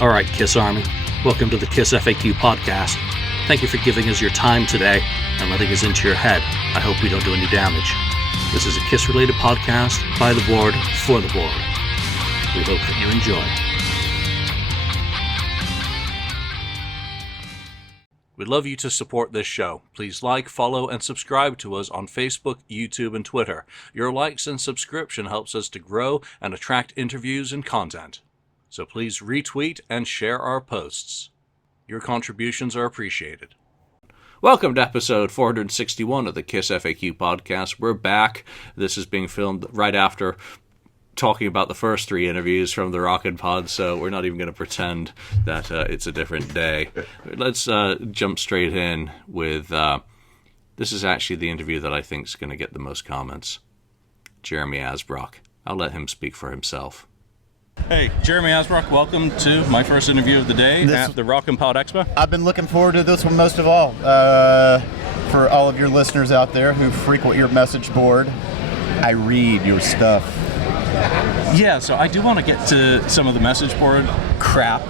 All right, Kiss Army, welcome to the KissFAQ Podcast. Thank you for giving us your time today and letting us into your head. I hope we don't do any damage. This is a Kiss-related podcast by the board, for the board. We hope that you enjoy. We'd love you to support this show. Please like, follow, and subscribe to us on Facebook, YouTube, and Twitter. Your likes and subscription helps us to grow and attract interviews and content. So please retweet and share our posts. Your contributions are appreciated. Welcome to episode 461 of the KissFAQ Podcast. We're back. This is being filmed right after talking about the first three interviews from the Rockin' Pod, so we're not even going to pretend that it's a different day. Let's jump straight in with, this is actually the interview that I think is going to get the most comments. Jeremy Asbrock. I'll let him speak for himself. Hey, Jeremy Asbrock, welcome to my first interview of the day at the Rockin' Pod Expo. I've been looking forward to this one most of all. For all of your listeners out there who frequent your message board, I read your stuff. Yeah, so I do want to get to some of the message board crap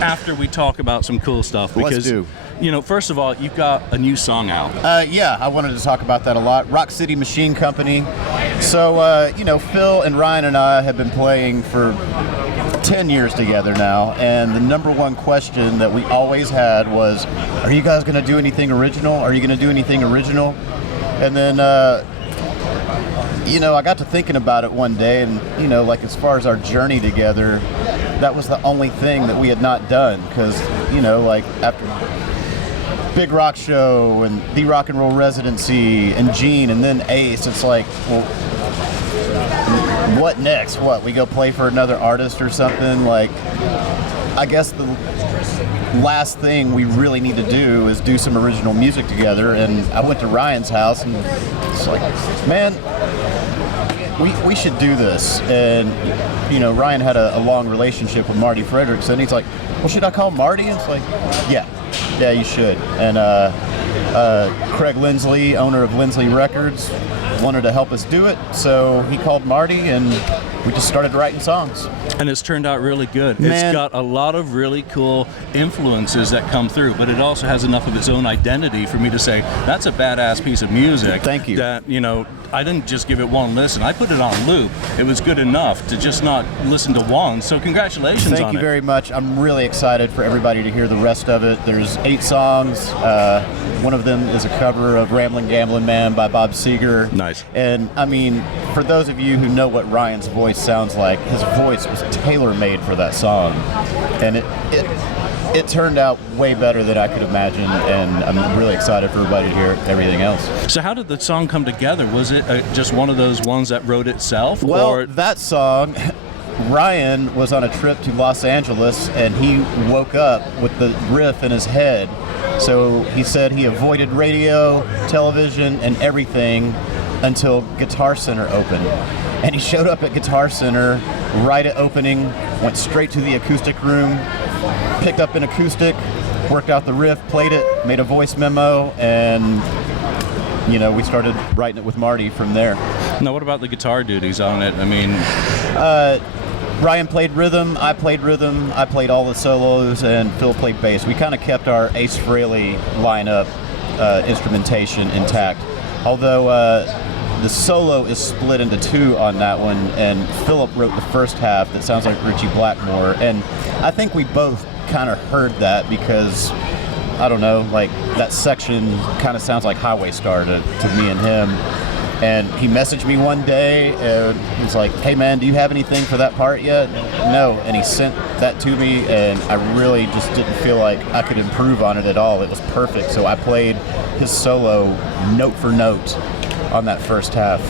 after we talk about some cool stuff. Because, let's do. You know, first of all, you've got a new song out. Yeah, I wanted to talk about that a lot. Rock City Machine Company. So, Phil and Ryan and I have been playing for 10 years together now, and the number one question that we always had was, are you guys going to do anything original? Are you going to do anything original? And then, I got to thinking about it one day, and, as far as our journey together, that was the only thing that we had not done, because, after Big Rock Show and The Rock and Roll Residency and Gene and then Ace, it's like, well, what next? What, we go play for another artist or something? I guess the last thing we really need to do is do some original music together. And I went to Ryan's house and it's like, man, we should do this. And, Ryan had a long relationship with Marty Fredericks, and he's like, well, should I call Marty? And it's like, yeah, you should. And Craig Lindsley, owner of Lindsley Records, wanted to help us do it, so he called Marty, and we just started writing songs. And it's turned out really good. Man. It's got a lot of really cool influences that come through, but it also has enough of its own identity for me to say, that's a badass piece of music. Thank you. That, I didn't just give it one listen. I put it on loop. It was good enough to just not listen to one, so congratulations on it. Thank you very much. I'm really excited for everybody to hear the rest of it. There's 8 songs. One of them is a cover of Ramblin' Gamblin' Man by Bob Seger. Nice. And, for those of you who know what Ryan's voice sounds like, his voice was tailor-made for that song. And it turned out way better than I could imagine, and I'm really excited for everybody to hear everything else. So how did the song come together? Was it just one of those ones that wrote itself? Well, that song, Ryan was on a trip to Los Angeles, and he woke up with the riff in his head. So he said he avoided radio, television, and everything until Guitar Center opened. And he showed up at Guitar Center right at opening, went straight to the acoustic room, picked up an acoustic, worked out the riff, played it, made a voice memo, and we started writing it with Marty from there. Now, what about the guitar duties on it? Ryan played rhythm, I played all the solos, and Phil played bass. We kind of kept our Ace Frehley lineup instrumentation intact, although the solo is split into 2 on that one, and Philip wrote the first half that sounds like Richie Blackmore, and I think we both kind of heard that because, I don't know, that section kind of sounds like Highway Star to me and him. And he messaged me one day, and he's like, hey man, do you have anything for that part yet? No, and he sent that to me, and I really just didn't feel like I could improve on it at all. It was perfect, so I played his solo note for note on that first half.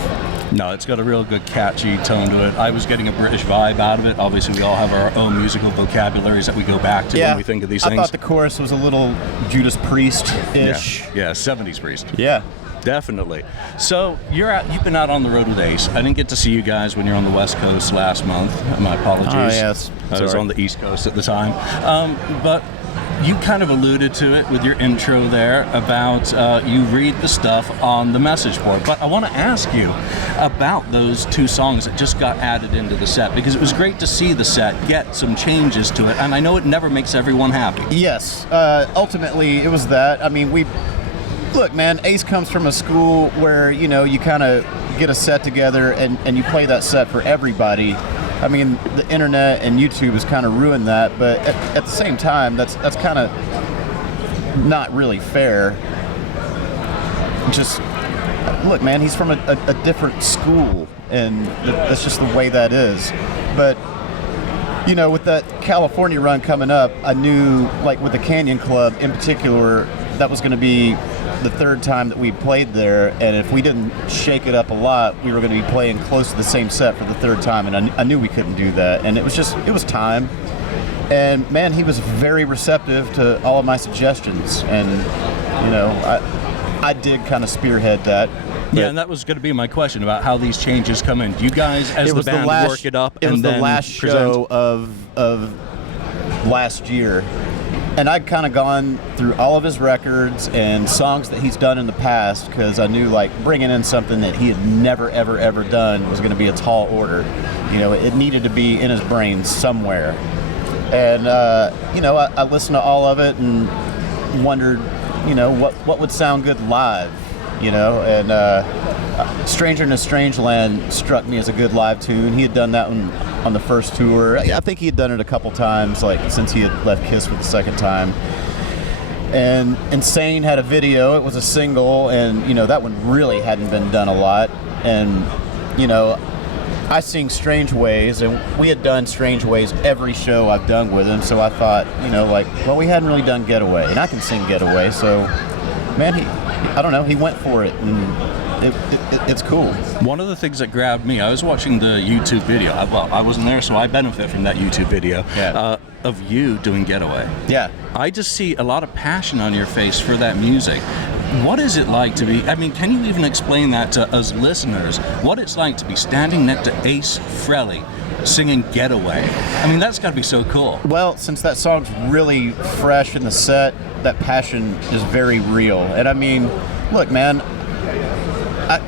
No, it's got a real good catchy tone to it. I was getting a British vibe out of it. Obviously, we all have our own musical vocabularies that we we back to when we think of these things. I thought the chorus was a little Judas Priest-ish. Yeah, 70s Priest. Yeah. Definitely. So you've been out on the road with Ace. I didn't get to see you guys when you were on the West Coast last month. My apologies. Oh, yes. I was on the East Coast at the time. But you kind of alluded to it with your intro there about you read the stuff on the message board, but I want to ask you about those 2 songs that just got added into the set, because it was great to see the set get some changes to it, and I know it never makes everyone happy. Yes, ultimately it was that. I mean, look, man, Ace comes from a school where, you know, you kind of get a set together and you play that set for everybody. I mean, the internet and YouTube has kind of ruined that, but at the same time, that's kind of not really fair. Just, look, man, he's from a different school, and that's just the way that is. But, you know, with that California run coming up, I knew, like with the Canyon Club in particular, that was going to be the 3rd time that we played there, and if we didn't shake it up a lot, we were going to be playing close to the same set for the 3rd time, and I knew we couldn't do that, and it was time. And man, he was very receptive to all of my suggestions, and you know, I did kind of spearhead that. Yeah, and that was going to be my question about how these changes come in. Do you guys, as the band, work it up and then It was the last show of last year. And I'd kind of gone through all of his records and songs that he's done in the past, because I knew, like, bringing in something that he had never, ever, ever done was going to be a tall order. You know, it needed to be in his brain somewhere. And, you know, I listened to all of it and wondered, you know, what would sound good live, you know? And Stranger in a Strange Land struck me as a good live tune. He had done that one on the first tour. I think he had done it a couple times, like since he had left Kiss for the 2nd time. And Insane had a video. It was a single, and you know, that one really hadn't been done a lot. And you know, I sing Strange Ways, and we had done Strange Ways every show I've done with him, so I thought, you know, like, well, we hadn't really done Getaway, and I can sing Getaway, so man, I don't know, he went for it, and it's cool. One of the things that grabbed me, I was watching the YouTube video. I wasn't there, so I benefit from that YouTube video of you doing Getaway. Yeah. I just see a lot of passion on your face for that music. What is it like to be, I mean, can you even explain that to us listeners, what it's like to be standing next to Ace Frehley singing Getaway? I mean, that's got to be so cool. Well, since that song's really fresh in the set, that passion is very real. And I mean, look, man,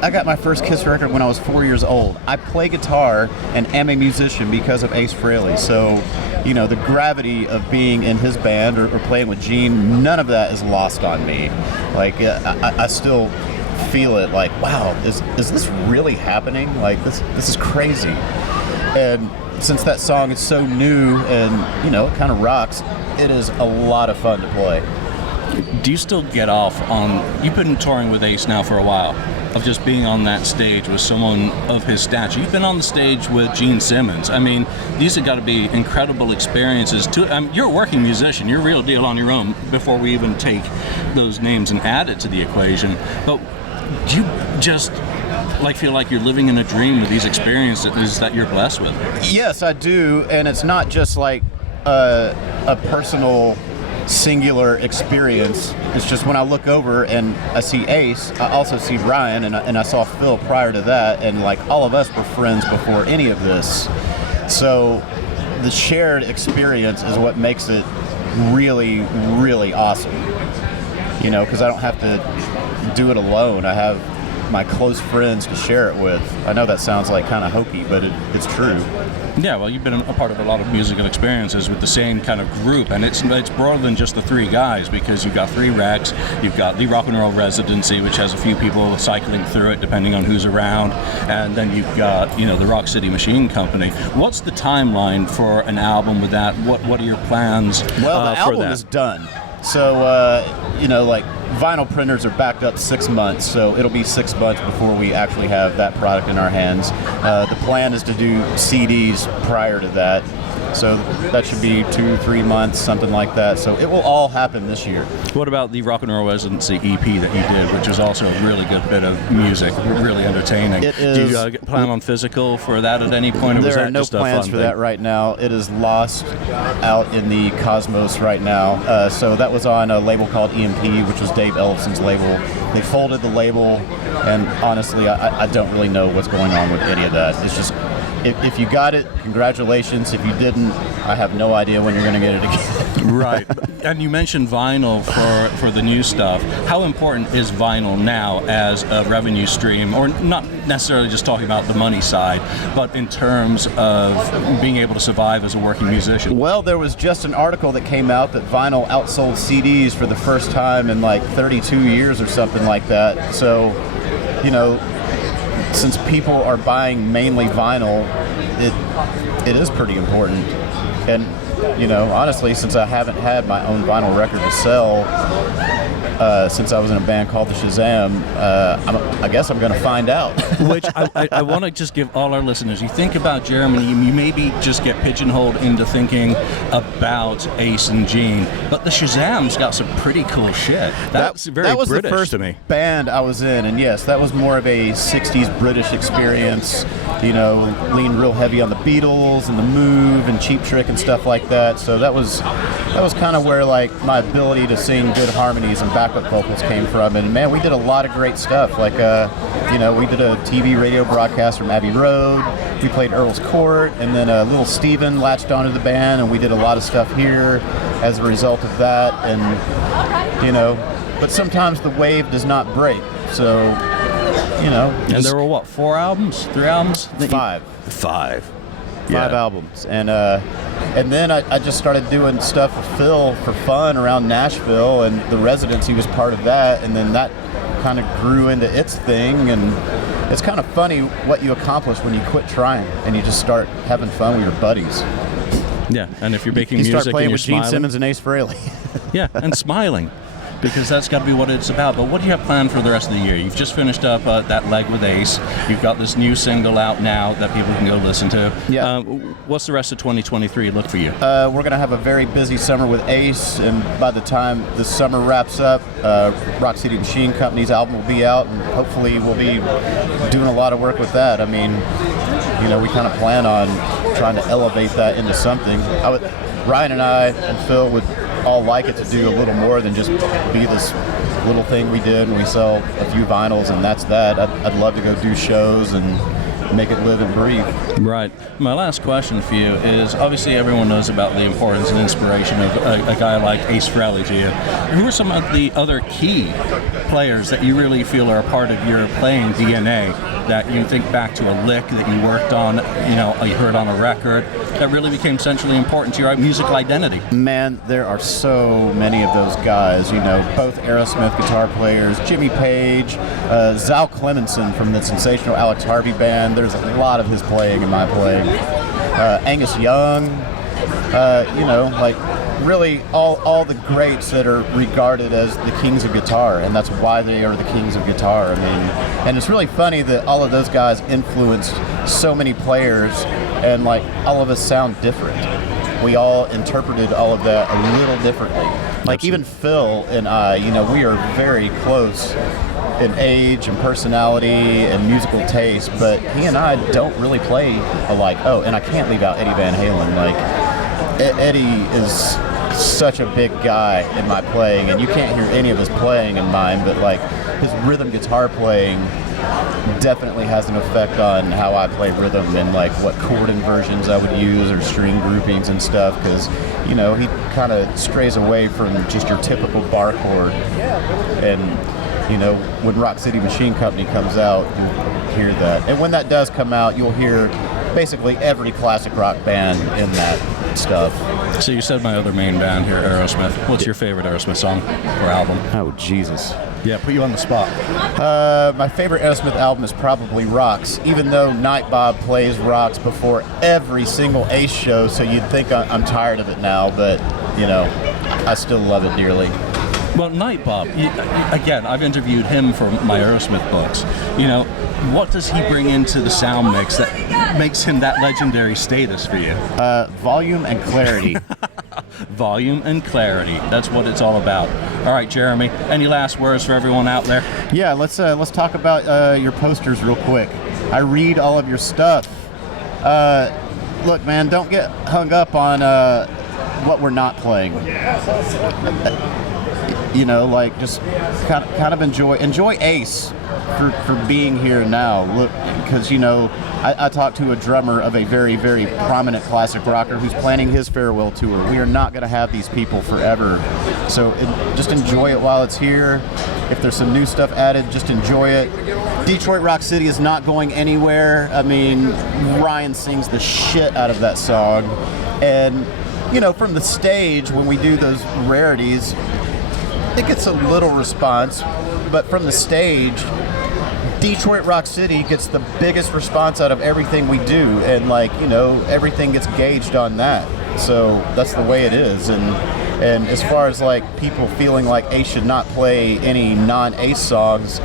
I got my first Kiss record when I was 4 years old. I play guitar and am a musician because of Ace Frehley. So, you know, the gravity of being in his band or playing with Gene, none of that is lost on me. Like, I still feel it, like, wow, is this really happening? Like, this is crazy. And since that song is so new and, you know, it kind of rocks, it is a lot of fun to play. Do you still get off on, you've been touring with Ace now for a while, of just being on that stage with someone of his stature? You've been on the stage with Gene Simmons. I mean, these have got to be incredible experiences. You're a working musician, you're a real deal on your own before we even take those names and add it to the equation. But do you just feel like you're living in a dream with these experiences that you're blessed with? Yes, I do, and it's not just like a personal singular experience. It's just when I look over and I see Ace, I also see Ryan, and I saw Phil prior to that, and like all of us were friends before any of this. So the shared experience is what makes it really, really awesome. You know, because I don't have to do it alone. I have my close friends to share it with. I know that sounds like kind of hokey, but it's true. Yeah, well, you've been a part of a lot of musical experiences with the same kind of group, and it's broader than just the 3 guys, because you've got 3 Rex, you've got the Rock and Roll Residency, which has a few people cycling through it depending on who's around, and then you've got, you know, the Rock City Machine Company. What's the timeline for an album with that? What are your plans for that? Well, the album is done. So, you know, like, vinyl printers are backed up 6 months, so it'll be 6 months before we actually have that product in our hands. The plan is to do CDs prior to that, so that should be 2-3 months, something like that. So it will all happen this year. What about the Rock and Roll Residency EP that you did, which is also a really good bit of music, really entertaining? It is. Do you plan on physical for that at any point, or was There that are no just a plans fun for thing? that right now. It is lost out in the cosmos right now. So that was on a label called EMP, which was Dave Ellefson's label. They folded the label, and honestly, I don't really know what's going on with any of that. It's just, if you got it, congratulations. If you didn't, I have no idea when you're going to get it again. Right. And you mentioned vinyl for the new stuff. How important is vinyl now as a revenue stream, or not necessarily just talking about the money side, but in terms of being able to survive as a working musician? Well, there was just an article that came out that vinyl outsold CDs for the first time in like 32 years or something like that. So, you know, since people are buying mainly vinyl, it is pretty important. And, you know, honestly, since I haven't had my own vinyl record to sell since I was in a band called the Shazam, I guess I'm going to find out. Which I want to just give all our listeners, you think about Jeremy, you maybe just get pigeonholed into thinking about Ace and Gene, but the Shazam's got some pretty cool shit. That's very that was British the first to me. band I was in, and yes, that was more of a 60s British experience, you know, leaned real heavy on the Beatles and the Move and Cheap Trick and stuff like that. So that was kind of where like my ability to sing good harmonies and backup vocals came from. And man, we did a lot of great stuff. Like you know, we did a TV radio broadcast from Abbey Road. We played Earl's Court, and then Little Steven latched onto the band, and we did a lot of stuff here as a result of that. And you know, but sometimes the wave does not break. So you know. And there were what, 4 albums, 3 albums? 5. 5. 5 albums, and then I just started doing stuff with Phil for fun around Nashville, and the Residents, he was part of that, and then that kind of grew into its thing. And it's kind of funny what you accomplish when you quit trying and you just start having fun with your buddies. Yeah, and if you're making you music start playing and you're with Gene smiling, Simmons and Ace Frehley. yeah, and smiling, because that's got to be what it's about. But what do you have planned for the rest of the year? You've just finished up that leg with Ace. You've got this new single out now that people can go listen to. Yeah. What's the rest of 2023 look for you? We're going to have a very busy summer with Ace, and by the time the summer wraps up, Rock City Machine Company's album will be out, and hopefully we'll be doing a lot of work with that. I mean, you know, we kind of plan on trying to elevate that into something. Ryan and I and Phil would all like it to do a little more than just be this little thing we did and we sell a few vinyls and that's that. I'd love to go do shows and make it live and breathe. Right. My last question for you is, obviously everyone knows about the importance and inspiration of a guy like Ace Frehley to you. Who are some of the other key players that you really feel are a part of your playing DNA, that you think back to a lick that you worked on, you know, you heard on a record, that really became centrally important to your musical identity? Man, there are so many of those guys, you know, both Aerosmith guitar players, Jimmy Page, Zal Clemenson from the sensational Alex Harvey Band. There's a lot of his playing in my playing. Angus Young, you know, like really all the greats that are regarded as the kings of guitar, and that's why they are the kings of guitar. I mean, and it's really funny that all of those guys influenced so many players, and like all of us sound different. We all interpreted all of that a little differently. Like even Phil and I, you know, we are very close in age and personality and musical taste, but he and I don't really play alike. Oh, and I can't leave out Eddie Van Halen. Like Eddie is such a big guy in my playing, and you can't hear any of his playing in mine, but like his rhythm guitar playing definitely has an effect on how I play rhythm and like what chord inversions I would use or string groupings and stuff, because you know he kind of strays away from just your typical bar chord. And you know, when Rock City Machine Company comes out, you'll hear that, and when that does come out, you'll hear basically every classic rock band in that stuff. So you said my other main band here, Aerosmith. What's your favorite Aerosmith song or album? Oh Jesus. Yeah, put you on the spot. My favorite Aerosmith album is probably Rocks, even though Night Bob plays Rocks before every single Ace show, so you'd think I'm tired of it now, but, you know, I still love it dearly. Well, Night Bob, again, I've interviewed him for my Aerosmith books. You know, what does he bring into the sound mix that makes him that legendary status for you? Volume and clarity. Volume and clarity. That's what it's all about. All right, Jeremy, any last words for everyone out there? Yeah, let's talk about your posters real quick. I read all of your stuff. Look, man, don't get hung up on what we're not playing. like just kind of enjoy Ace for being here now. Look, because I talked to a drummer of a very, very prominent classic rocker who's planning his farewell tour. We are not going to have these people forever, so just enjoy it while it's here. If there's some new stuff added, just enjoy it. Detroit Rock City is not going anywhere. I mean, Ryan sings the shit out of that song, and from the stage when we do those rarities, it gets a little response, but from the stage, Detroit Rock City gets the biggest response out of everything we do, and everything gets gauged on that. So that's the way it is. And as far as people feeling like Ace should not play any non-Ace songs,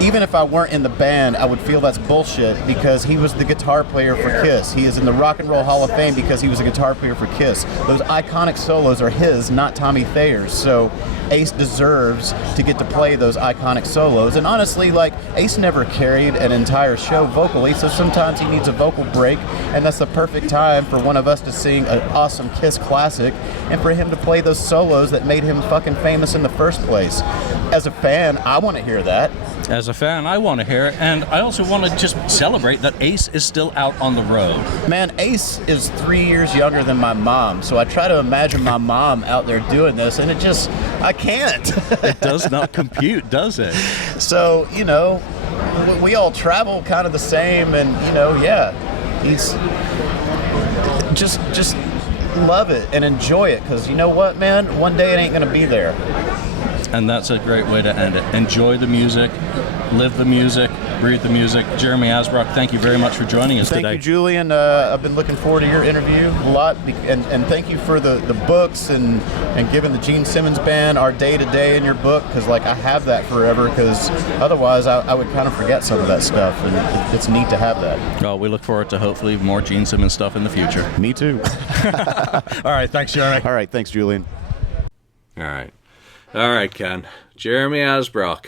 even if I weren't in the band, I would feel that's bullshit, because he was the guitar player for Kiss. He is in the Rock and Roll Hall of Fame because he was a guitar player for Kiss. Those iconic solos are his, not Tommy Thayer's. So Ace deserves to get to play those iconic solos. And honestly, Ace never carried an entire show vocally, so sometimes he needs a vocal break, and that's the perfect time for one of us to sing an awesome Kiss classic and for him to play those solos that made him fucking famous in the first place. As a fan, I want to hear that. As a fan, I want to hear it, and I also want to just celebrate that Ace is still out on the road. Man, Ace is 3 years younger than my mom, so I try to imagine my mom out there doing this, and I can't. It does not compute, does it? So, we all travel kind of the same, and, he's just love it and enjoy it, because you know what, man? One day it ain't going to be there. And that's a great way to end it. Enjoy the music, live the music, breathe the music. Jeremy Asbrock, thank you very much for joining us today. Thank you, Julian. I've been looking forward to your interview a lot, and thank you for the books and giving the Gene Simmons Band our day-to-day in your book, because I have that forever, because otherwise I would kind of forget some of that stuff, and it's neat to have that. Well, we look forward to hopefully more Gene Simmons stuff in the future. Me too. All right, thanks, Jeremy. All right, thanks, Julian. All right, Ken. Jeremy Asbrock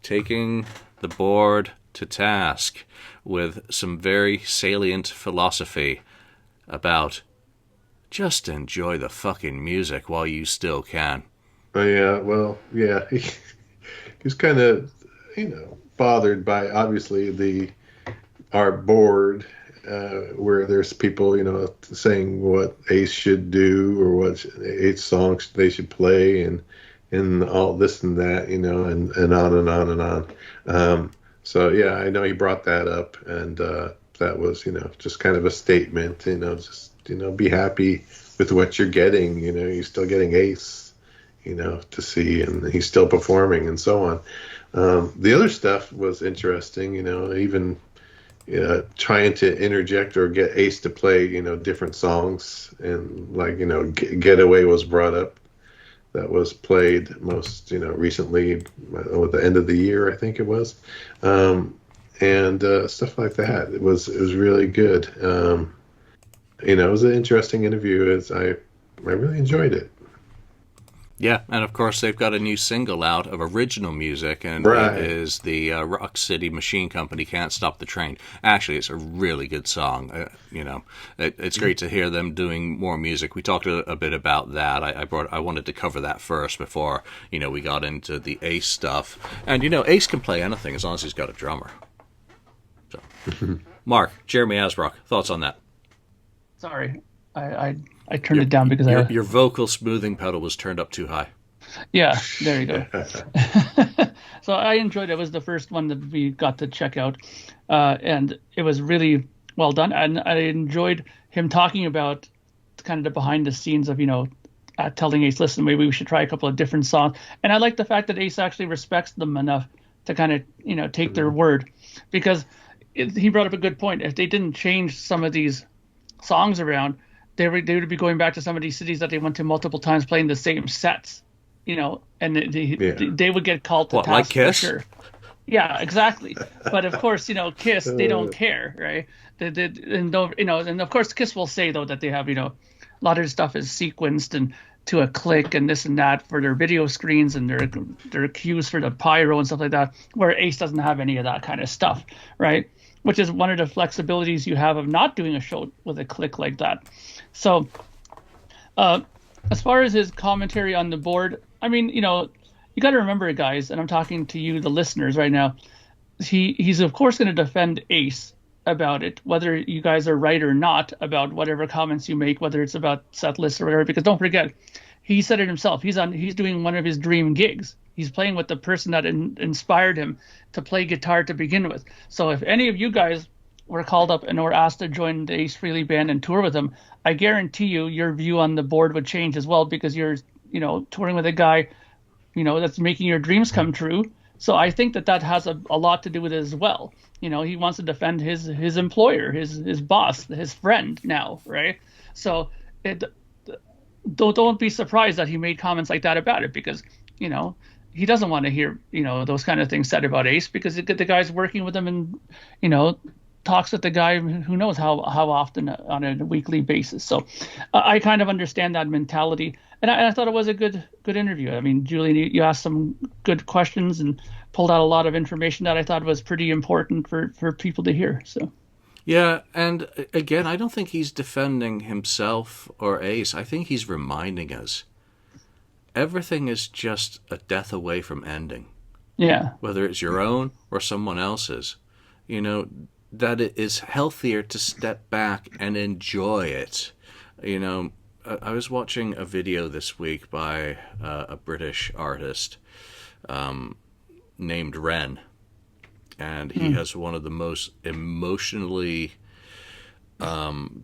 taking the board to task with some very salient philosophy about just enjoy the fucking music while you still can. Yeah. He's kind of, bothered by, obviously, our board, where there's people, saying what Ace should do or what Ace songs they should play and all this and that, and on and on and on. So, yeah, I know he brought that up, and that was, just kind of a statement, be happy with what you're getting. You're still getting Ace, to see, and he's still performing and so on. The other stuff was interesting, even trying to interject or get Ace to play, different songs, and Getaway was brought up. That was played most, recently at the end of the year, I think it was, and stuff like that. It was really good. It was an interesting interview. I really enjoyed it. Yeah, and of course they've got a new single out of original music, and Right. It is the Rock City Machine Company, Can't Stop the Train. Actually, it's a really good song. It's great to hear them doing more music. We talked a bit about that. I wanted to cover that first before, we got into the Ace stuff. And, Ace can play anything as long as he's got a drummer. So, Mark, Jeremy Asbrock, thoughts on that? Sorry, I turned it down because your vocal smoothing pedal was turned up too high. Yeah, there you go. So I enjoyed it. It was the first one that we got to check out, and it was really well done. And I enjoyed him talking about kind of the behind the scenes of telling Ace, listen, maybe we should try a couple of different songs. And I like the fact that Ace actually respects them enough to kind of take their word, because he brought up a good point. If they didn't change some of these songs around, they would be going back to some of these cities that they went to multiple times, playing the same sets, and they would get called to task, like Kiss? for sure. Yeah, exactly. But of course, Kiss, they don't care, right? And of course, Kiss will say though that they have, a lot of their stuff is sequenced and to a click and this and that for their video screens and their cues for the pyro and stuff like that, where Ace doesn't have any of that kind of stuff, right? Which is one of the flexibilities you have of not doing a show with a click like that. So As far as his commentary on the board, I mean, you got to remember, guys, and I'm talking to you, the listeners, right now. He's of course going to defend Ace about it, whether you guys are right or not about whatever comments you make, whether it's about set lists or whatever. Because don't forget, he said it himself. He's doing one of his dream gigs. He's playing with the person that inspired him to play guitar to begin with. So if any of you guys were called up and were asked to join the Ace Frehley Band and tour with him, I guarantee you your view on the board would change as well, because you're, touring with a guy, that's making your dreams come true. So I think that has a lot to do with it as well. He wants to defend his employer, his boss, his friend now, right? So don't be surprised that he made comments like that about it, because, he doesn't want to hear, those kind of things said about Ace, because the guy's working with him and, talks with the guy who knows how often on a weekly basis. So I kind of understand that mentality, and I thought it was a good interview. I mean, Julian, you asked some good questions and pulled out a lot of information that I thought was pretty important for people to hear. So yeah, and again, I don't think he's defending himself or Ace. I think he's reminding us everything is just a death away from ending. Yeah, whether it's your own or someone else's, that it is healthier to step back and enjoy it. I was watching a video this week by a British artist named Ren, and he has one of the most emotionally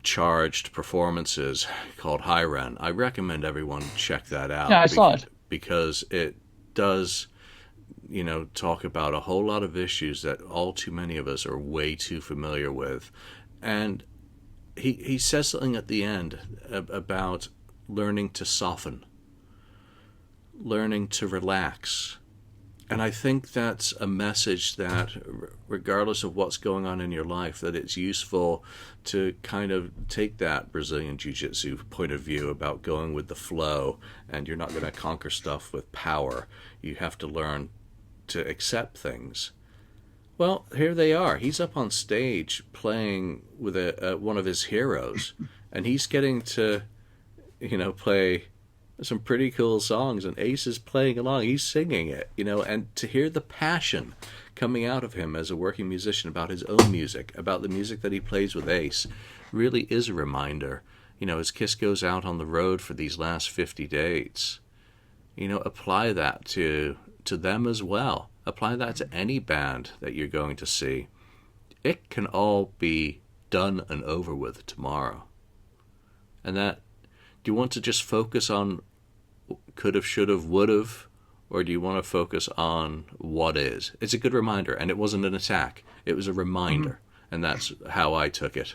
charged performances called Hi Ren. I recommend everyone check that out. Yeah, I saw it. Because it does talk about a whole lot of issues that all too many of us are way too familiar with. And he says something at the end about learning to soften, learning to relax. And I think that's a message that, regardless of what's going on in your life, that it's useful to kind of take that Brazilian Jiu-Jitsu point of view about going with the flow, and you're not going to conquer stuff with power. You have to learn to accept things. Well, here they are. He's up on stage playing with one of his heroes, and he's getting to, play some pretty cool songs, and Ace is playing along. He's singing it, and to hear the passion coming out of him as a working musician about his own music, about the music that he plays with Ace, really is a reminder. As Kiss goes out on the road for these last 50 dates, apply that to them as well. Apply that to any band that you're going to see. It can all be done and over with tomorrow. And that, do you want to just focus on could've, should've, would've, or do you want to focus on what is? It's a good reminder, and it wasn't an attack. It was a reminder, and that's how I took it.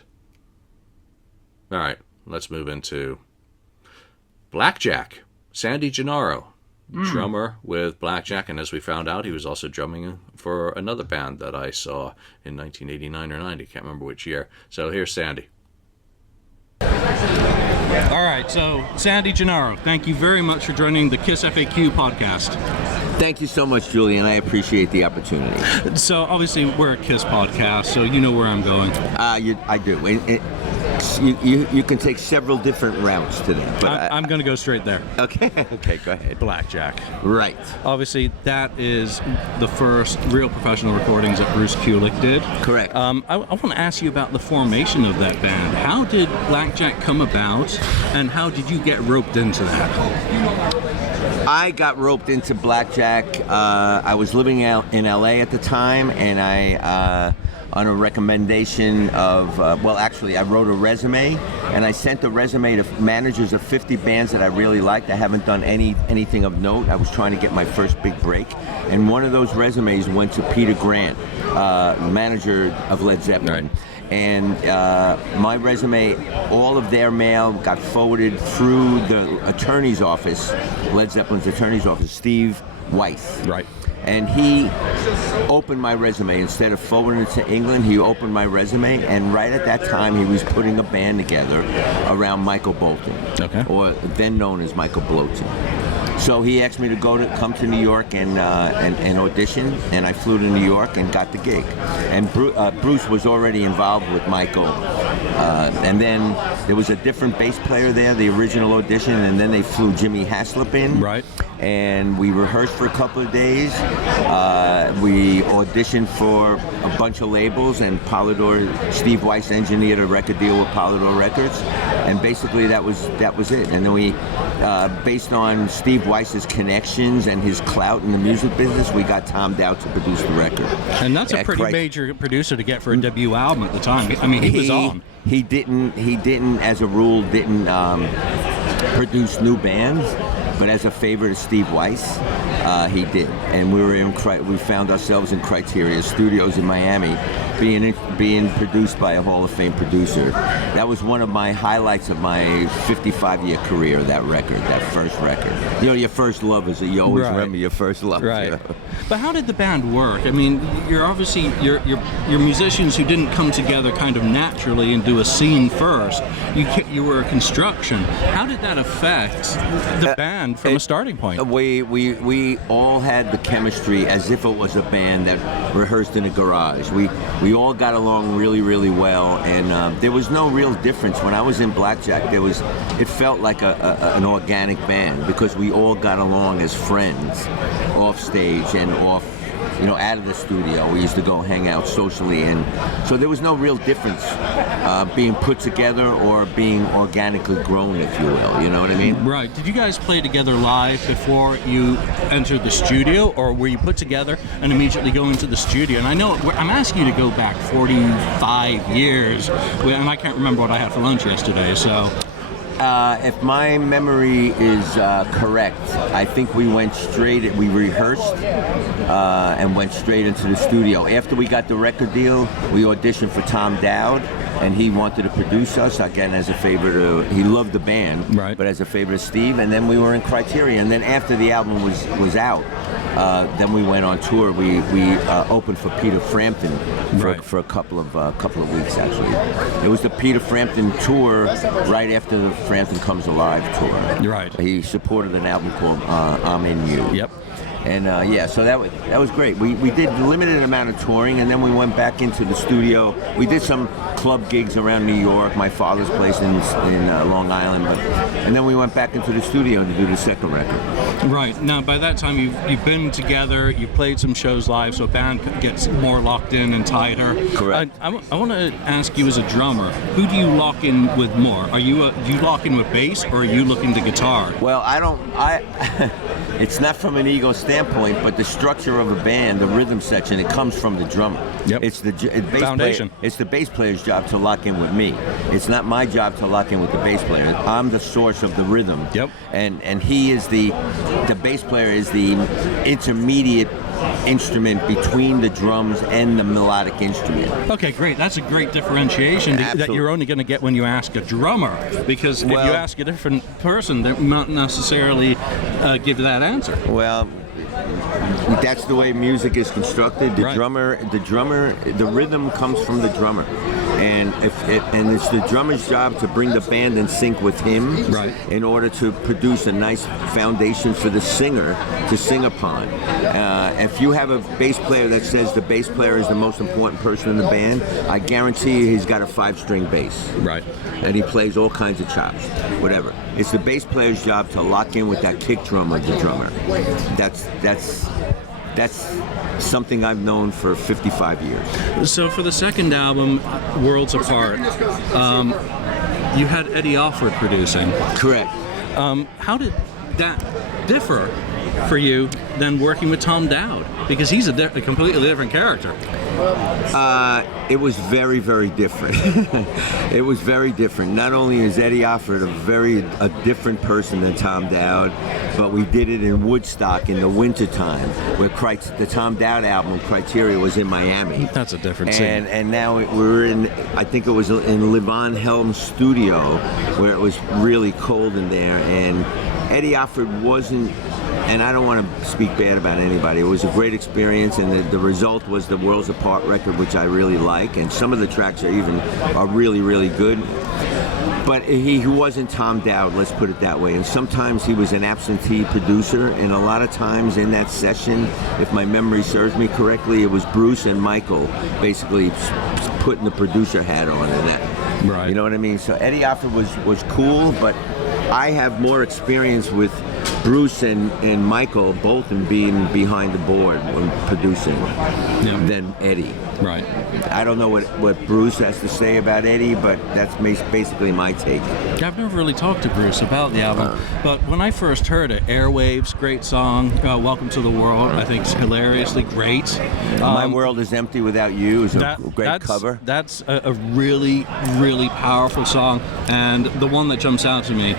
All right, let's move into Blackjack. Sandy Gennaro, drummer with Blackjack, and as we found out, he was also drumming for another band that I saw in 1989 or 90, can't remember which year. So here's Sandy. All right, so Sandy Gennaro, thank you very much for joining the KissFAQ podcast. Thank you so much, Julian. I appreciate the opportunity. So obviously we're a Kiss podcast, so you know where I'm going. I do. You can take several different routes today. But I'm going to go straight there. Okay, go ahead. Blackjack. Right. Obviously, that is the first real professional recordings that Bruce Kulick did. Correct. I want to ask you about the formation of that band. How did Blackjack come about, and how did you get roped into that? I got roped into Blackjack. I was living out in LA at the time, and I on a recommendation of, I wrote a resume, and I sent the resume to managers of 50 bands that I really liked. I haven't done anything of note. I was trying to get my first big break, and one of those resumes went to Peter Grant, manager of Led Zeppelin. Right. And my resume, all of their mail got forwarded through the attorney's office, Led Zeppelin's attorney's office, Steve Weiss. Right. And he opened my resume. Instead of forwarding it to England, he opened my resume, and right at that time he was putting a band together around Michael Bolton, or then known as Michael Bloton. So he asked me to come to New York and audition, and I flew to New York and got the gig. And Bruce was already involved with Michael And then there was a different bass player there, the original audition, and then they flew Jimmy Haslip in. Right. And we rehearsed for a couple of days. We auditioned for a bunch of labels, and Steve Weiss engineered a record deal with Polydor Records, and basically that was it. And then we, based on Steve Weiss's connections and his clout in the music business, we got Tom Dowd to produce the record. And that's a pretty major producer to get for a debut album at the time. I mean, he was on. He didn't, as a rule, produce new bands. But as a favor to Steve Weiss, he did, and we found ourselves in Criteria Studios in Miami, being produced by a Hall of Fame producer. That was one of my highlights of my 55-year career. That record, that first record. You know, your first love is you always remember your first love. Right. You know? But how did the band work? I mean, you're obviously you're musicians who didn't come together kind of naturally and do a scene first. You were a construction. How did that affect the band from a starting point? We all had the chemistry as if it was a band that rehearsed in a garage. We all got along really, really well, and there was no real difference. When I was in Blackjack, it felt like an organic band because we all got along as friends, off stage and off, out of the studio. We used to go hang out socially, and so there was no real difference being put together or being organically grown, if you will. You know what I mean? Right. Did you guys play together live before you entered the studio, or were you put together and immediately go into the studio? And I know I'm asking you to go back 45 years, and I can't remember what I had for lunch yesterday, so... If my memory is correct, I think we rehearsed and went straight into the studio. After we got the record deal, we auditioned for Tom Dowd, and he wanted to produce us, again, as a favor he loved the band, right, but as a favor to Steve, and then we were in Criteria. And then after the album was out, then we went on tour. We opened for Peter Frampton for a couple of weeks, actually. It was the Peter Frampton tour right after the Frampton Comes Alive tour. Right. He supported an album called I'm In You. Yep. And so that was great. We did a limited amount of touring, and then we went back into the studio. We did some club gigs around New York, my father's place in Long Island, and then we went back into the studio to do the second record. Right. Now, by that time, you've been together, you've played some shows live, so a band gets more locked in and tighter. Correct. I want to ask you, as a drummer, who do you lock in with more? Do you lock in with bass, or are you looking to guitar? Well, it's not from an ego standpoint, but the structure of a band, the rhythm section, it comes from the drummer. Yep. It's the foundation. It's the bass player's job to lock in with me. It's not my job to lock in with the bass player. I'm the source of the rhythm. Yep. And he is the bass player is the intermediate instrument between the drums and the melodic instrument. Okay, great. That's a great differentiation that you're only going to get when you ask a drummer, because if you ask a different person, they might not necessarily give that answer. Well, that's the way music is constructed. The rhythm comes from the drummer. And it's the drummer's job to bring the band in sync with him, in order to produce a nice foundation for the singer to sing upon. If you have a bass player that says the bass player is the most important person in the band, I guarantee you he's got a 5-string bass. Right. And he plays all kinds of chops, whatever. It's the bass player's job to lock in with that kick drum of the drummer. That's something I've known for 55 years. So for the second album, Worlds Apart, you had Eddie Offord producing. Correct. How did that differ for you than working with Tom Dowd? Because he's a completely different character. It was very, very different. It was very different. Not only is Eddie Offord a different person than Tom Dowd, but we did it in Woodstock in the wintertime, where the Tom Dowd album, Criteria, was in Miami. That's a different scene. And now we're in, I think it was in Levon Helm's studio, where it was really cold in there, and Eddie Offord wasn't, and I don't want to speak bad about anybody. It was a great experience, and the result was the Worlds Apart record, which I really like, and some of the tracks are really, really good. But he wasn't Tom Dowd, let's put it that way. And sometimes he was an absentee producer, and a lot of times in that session, if my memory serves me correctly, it was Bruce and Michael basically putting the producer hat on, and Right. You know what I mean? So Eddie Offer was cool, but I have more experience with Bruce and Michael both in being behind the board when producing than Eddie. Right. I don't know what Bruce has to say about Eddie, but that's basically my take. I've never really talked to Bruce about the album, but when I first heard it, Airwaves, great song, Welcome to the World, I think it's hilariously great. My World is Empty Without You is a great cover. That's a really, really powerful song, and the one that jumps out to me,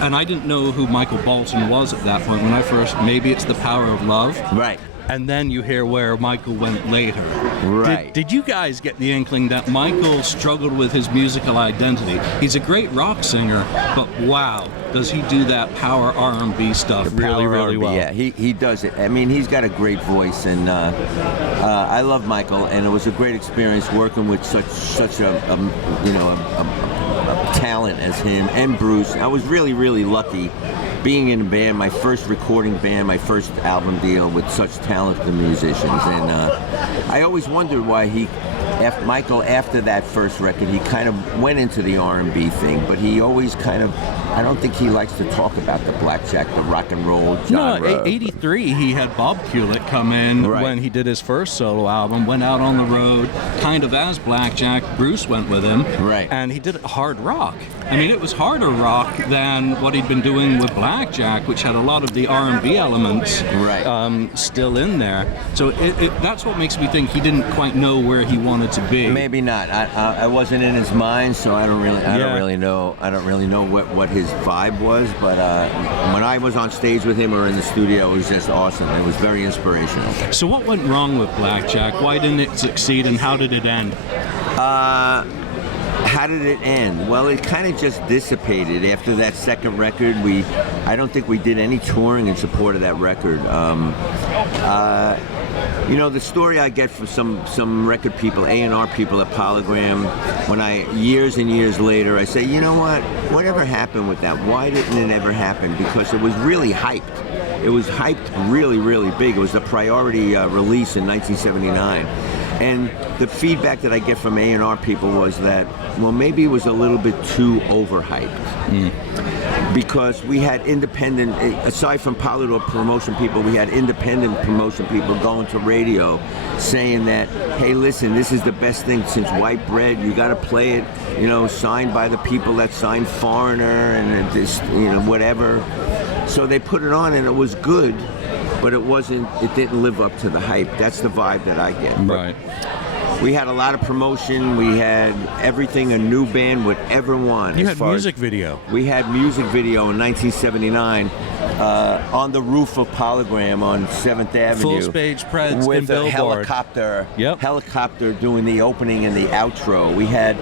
and I didn't know who Michael Bolton was at that point when I first, maybe it's The Power of Love. Right. And then you hear where Michael went later. Right. Did you guys get the inkling that Michael struggled with his musical identity? He's a great rock singer, but wow, does he do that power R&B stuff really, really well? Yeah, he does it. I mean, he's got a great voice, and I love Michael, and it was a great experience working with such a talent as him and Bruce. I was really, really lucky being in a band, my first recording band, my first album deal with such talented musicians. And I always wondered why Michael, after that first record, he kind of went into the R&B thing, but he always kind of, I don't think he likes to talk about the Blackjack, the rock and roll genre. No, 83, he had Bob Kulick come in when he did his first solo album, went out on the road, kind of as Blackjack. Bruce went with him, and he did hard rock. I mean, it was harder rock than what he'd been doing with Blackjack, which had a lot of the R&B elements still in there. So that's what makes me think he didn't quite know where he wanted to be. Maybe not. I wasn't in his mind, so I don't really know. I don't really know what his vibe was. But when I was on stage with him or in the studio, it was just awesome. It was very inspirational. So what went wrong with Blackjack? Why didn't it succeed, and how did it end? How did it end? Well, it kind of just dissipated after that second record. I don't think we did any touring in support of that record. The story I get from some record people, A&R people at Polygram, when years and years later, I say, you know what? Whatever happened with that? Why didn't it ever happen? Because it was really hyped. It was hyped really, really big. It was the priority release in 1979. And the feedback that I get from A&R people was that, well, maybe it was a little bit too overhyped. Because we had independent, aside from Polydor promotion people, we had independent promotion people going to radio saying that, hey, listen, this is the best thing since white bread. You got to play it, signed by the people that signed Foreigner and this, whatever. So they put it on and it was good. But it didn't live up to the hype. That's the vibe that I get. Right. We had a lot of promotion. We had everything a new band would ever want. You had music video. We had music video in 1979 on the roof of Polygram on 7th Avenue. Full stage preds with and billboard. Helicopter doing the opening and the outro. We had,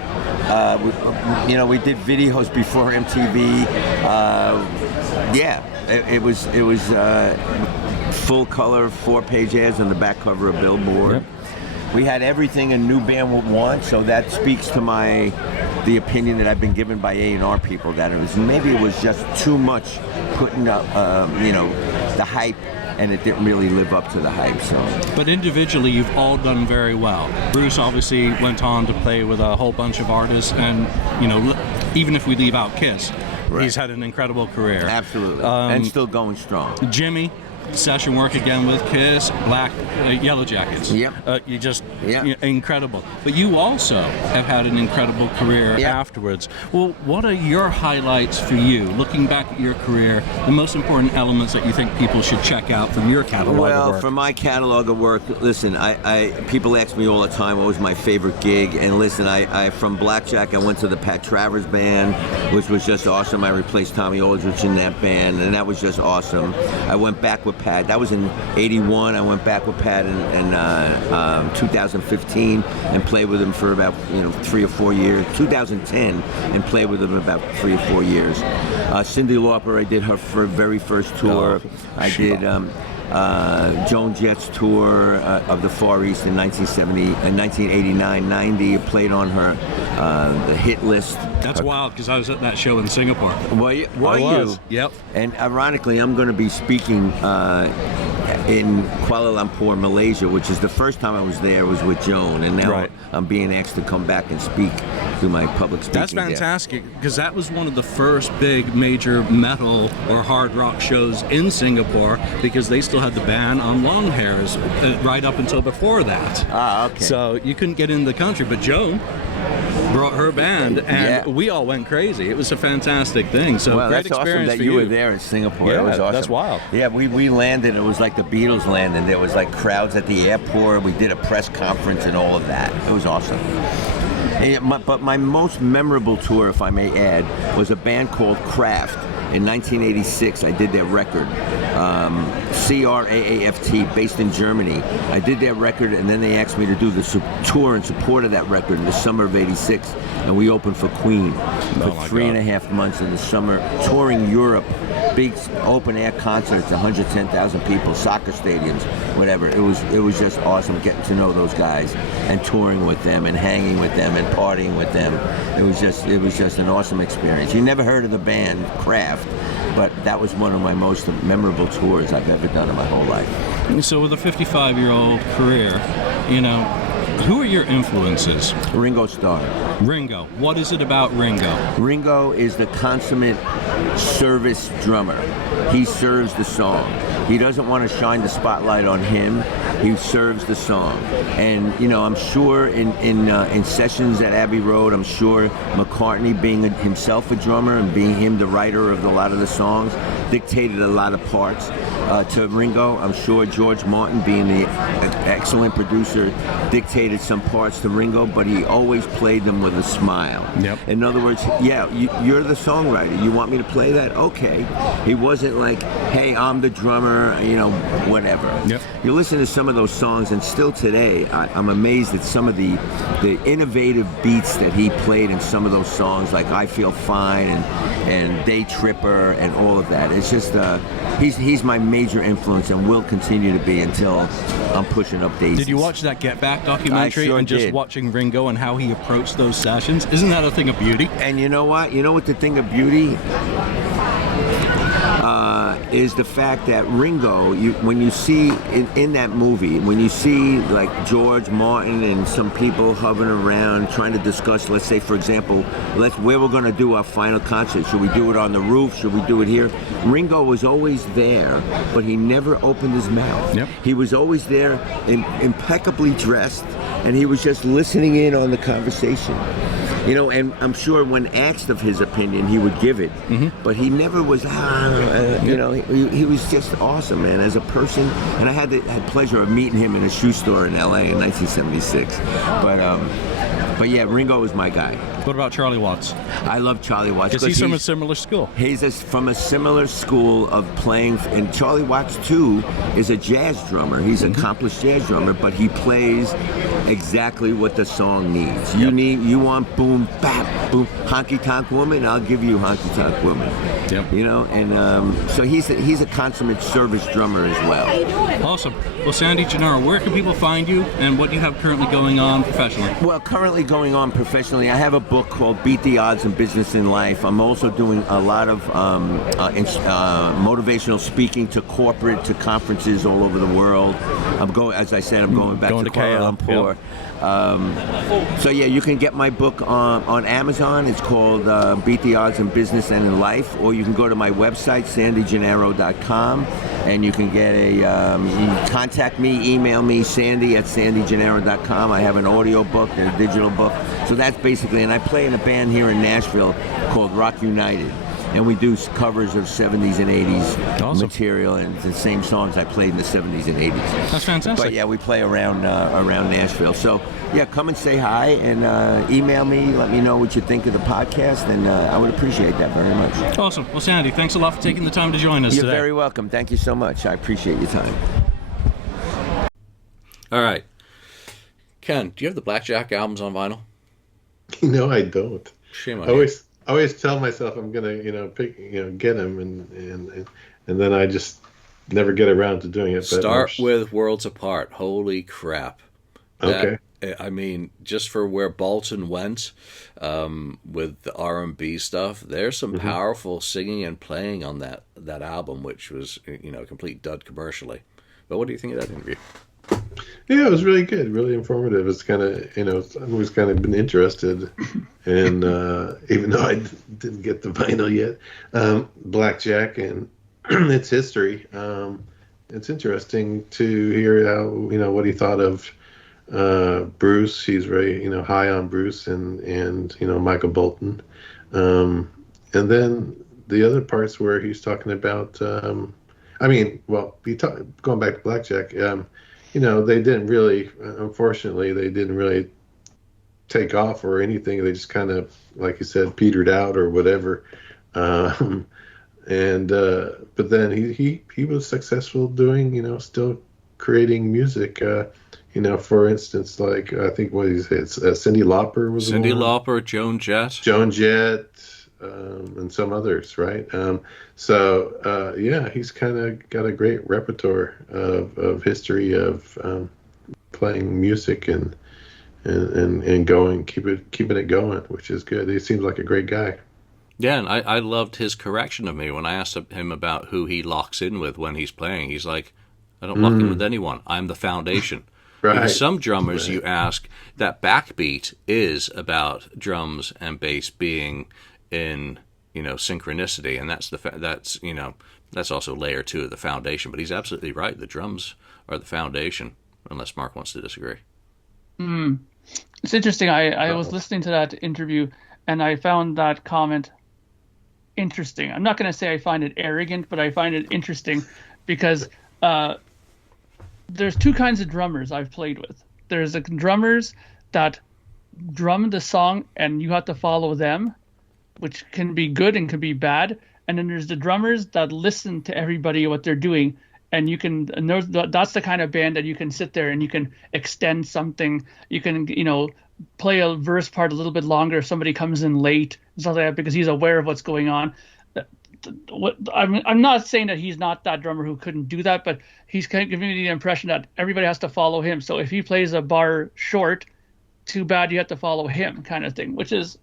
we did videos before MTV. It was full color 4-page ads on the back cover of Billboard. Yep. We had everything a new band would want, so that speaks to the opinion that I've been given by A&R people that it was just too much putting up the hype, and it didn't really live up to the hype. So, but individually, you've all done very well. Bruce obviously went on to play with a whole bunch of artists, and even if we leave out Kiss, he's had an incredible career. Absolutely, and still going strong. Jimmy, session work again with Kiss, Yellow Jackets. Yep. Incredible. But you also have had an incredible career afterwards. Well, what are your highlights for you? Looking back at your career, the most important elements that you think people should check out from your catalog of work? Well, from my catalog of work, listen, people ask me all the time what was my favorite gig, and listen, I from Blackjack, I went to the Pat Travers Band, which was just awesome. I replaced Tommy Aldrich in that band, and that was just awesome. I went back with Pat. That was in '81. I went back with Pat in 2015 and played with him for about 3 or 4 years. 2010 and played with him about 3 or 4 years. Cyndi Lauper, I did her very first tour. I did Joan Jett's tour of the Far East in 1989-90. I played on her the hit list. That's wild, because I was at that show in Singapore. Were you? Yep. And ironically, I'm going to be speaking in Kuala Lumpur, Malaysia, which is the first time I was there was with Joan, and now I'm being asked to come back and speak do my public speaking. That's fantastic, because that was one of the first big major metal or hard rock shows in Singapore, because they still had the ban on long hairs right up until before that. Ah, okay. So you couldn't get into the country, but Joan brought her band, and we all went crazy. It was a fantastic thing. So well, great that's experience awesome that for you were there in Singapore. Yeah, that was awesome. that's wild. Yeah, we landed. It was like the Beatles landed. There was like crowds at the airport. We did a press conference and all of that. It was awesome. But my most memorable tour, if I may add, was a band called Kraft. In 1986, I did their record, CRAAFT, based in Germany. I did their record, and then they asked me to do the tour in support of that record in the summer of '86, and we opened for Queen for 3.5 months in the summer, touring Europe, big open-air concerts, 110,000 people, soccer stadiums, whatever. It was just awesome getting to know those guys and touring with them and hanging with them and partying with them. It was just an awesome experience. You never heard of the band Kraft, but that was one of my most memorable tours I've ever done in my whole life. So with a 55-year-old career, who are your influences? Ringo Starr. Ringo. What is it about Ringo? Ringo is the consummate service drummer. He serves the song. He doesn't want to shine the spotlight on him. He serves the song. And, I'm sure in sessions at Abbey Road, I'm sure McCartney, being himself a drummer and being him the writer of a lot of the songs, dictated a lot of parts to Ringo. I'm sure George Martin, being the excellent producer, dictated some parts to Ringo, but he always played them with a smile. Yep. In other words, you're the songwriter. You want me to play that? Okay. He wasn't like, hey, I'm the drummer, whatever. Yep. You listen to some of those songs, and still today, I'm amazed at some of the innovative beats that he played in some of those songs, like I Feel Fine and Day Tripper and all of that. It's just, he's my major influence and will continue to be until I'm pushing up daisies. Did you watch that Get Back documentary? I sure and just did. Watching Ringo and how he approached those sessions? Isn't that a thing of beauty? And you know what? You know what the thing of beauty is? The fact that Ringo, when you see in that movie, when you see like George Martin and some people hovering around trying to discuss, let's say, for example, where we're going to do our final concert. Should we do it on the roof? Should we do it here? Ringo was always there, but he never opened his mouth. Yep. He was always there, impeccably dressed, and he was just listening in on the conversation. And I'm sure when asked of his opinion, he would give it, but he never was, he was just awesome, man, as a person. And I had the pleasure of meeting him in a shoe store in LA in 1976. But yeah, Ringo was my guy. What about Charlie Watts? I love Charlie Watts. Because he's from a similar school. He's from a similar school of playing, and Charlie Watts too is a jazz drummer. He's an accomplished jazz drummer, but he plays exactly what the song needs. You want boom, bap, boom, honky tonk woman, I'll give you honky tonk woman. Yep. And so he's a consummate service drummer as well. Awesome. Well, Sandy, Gennaro, where can people find you, and what do you have currently going on professionally? Well, currently going on professionally, I have a book called Beat the Odds in Business and Life. I'm also doing a lot of motivational speaking to corporate, to conferences all over the world. I'm going back to Kuala Lumpur. Yep. So yeah, you can get my book on Amazon. It's called Beat the Odds in Business and in Life, or you can go to my website, sandygennaro.com, and you can get you can contact me, email me, sandy@sandygennaro.com. I have an audio book and a digital book. So that's basically, and I play in a band here in Nashville called Rock United. And we do covers of 70s and 80s material, and the same songs I played in the 70s and 80s. That's fantastic. But yeah, we play around Nashville. So yeah, come and say hi and email me. Let me know what you think of the podcast, and I would appreciate that very much. Awesome. Well, Sandy, thanks a lot for taking the time to join us You're today. very welcome. Thank you so much. I appreciate your time. All right. Ken, do you have the Blackjack albums on vinyl? No, I don't. Shame on I you. always tell myself I'm gonna, get them, and then I just never get around to doing it. Start with Worlds Apart. Holy crap! Okay. I mean, just for where Bolton went with the R&B stuff, there's some powerful singing and playing on that album, which was a complete dud commercially. But what do you think of that interview? Yeah, it was really good, really informative. It's kind of, I've always kind of been interested in, even though I didn't get the vinyl yet, Blackjack and its history. It's interesting to hear how, what he thought of Bruce. He's very, high on Bruce and Michael Bolton. And then the other parts where he's talking about, going back to Blackjack, they didn't really, unfortunately, they didn't really take off or anything. They just kind of, like you said, petered out or whatever. But then he was successful doing, still creating music. For instance, like I think what he said, Cyndi Lauper was Cyndi one. Lauper, Joan Jett, and some others, right? He's kind of got a great repertoire of history of playing music and keeping it going, which is good. He seems like a great guy. Yeah, and I loved his correction of me when I asked him about who he locks in with when he's playing. He's like, I don't lock in with anyone. I'm the foundation. Right. Because some drummers, you ask, that backbeat is about drums and bass being in, synchronicity, and that's also layer 2 of the foundation. But he's absolutely right. The drums are the foundation, unless Mark wants to disagree. It's interesting. I was listening to that interview, and I found that comment interesting. I'm not going to say I find it arrogant, but I find it interesting because there's two kinds of drummers I've played with. There's the drummers that drum the song and you have to follow them, which can be good and can be bad. And then there's the drummers that listen to everybody, what they're doing. And that's the kind of band that you can sit there and you can extend something. You can, play a verse part a little bit longer if somebody comes in late, stuff like that, because he's aware of what's going on. I'm not saying that he's not that drummer who couldn't do that, but he's kind of giving me the impression that everybody has to follow him. So if he plays a bar short, too bad you have to follow him, kind of thing, which is,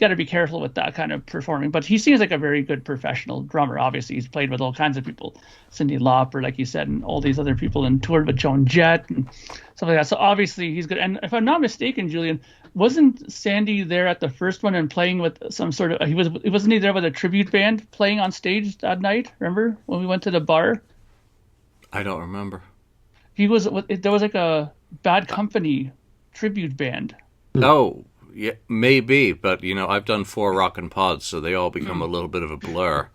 got to be careful with that kind of performing. But he seems like a very good professional drummer. Obviously, he's played with all kinds of people, Cyndi Lauper, like you said, and all these other people, and toured with Joan Jett and stuff like that. So obviously he's good. And if I'm not mistaken, Julian, wasn't Sandy there at the first one and playing with some sort of? Wasn't he there with a tribute band playing on stage that night? Remember when we went to the bar? I don't remember. He was. There was like a Bad Company tribute band. Oh. Yeah, maybe, but I've done 4 rockin' pods, so they all become a little bit of a blur.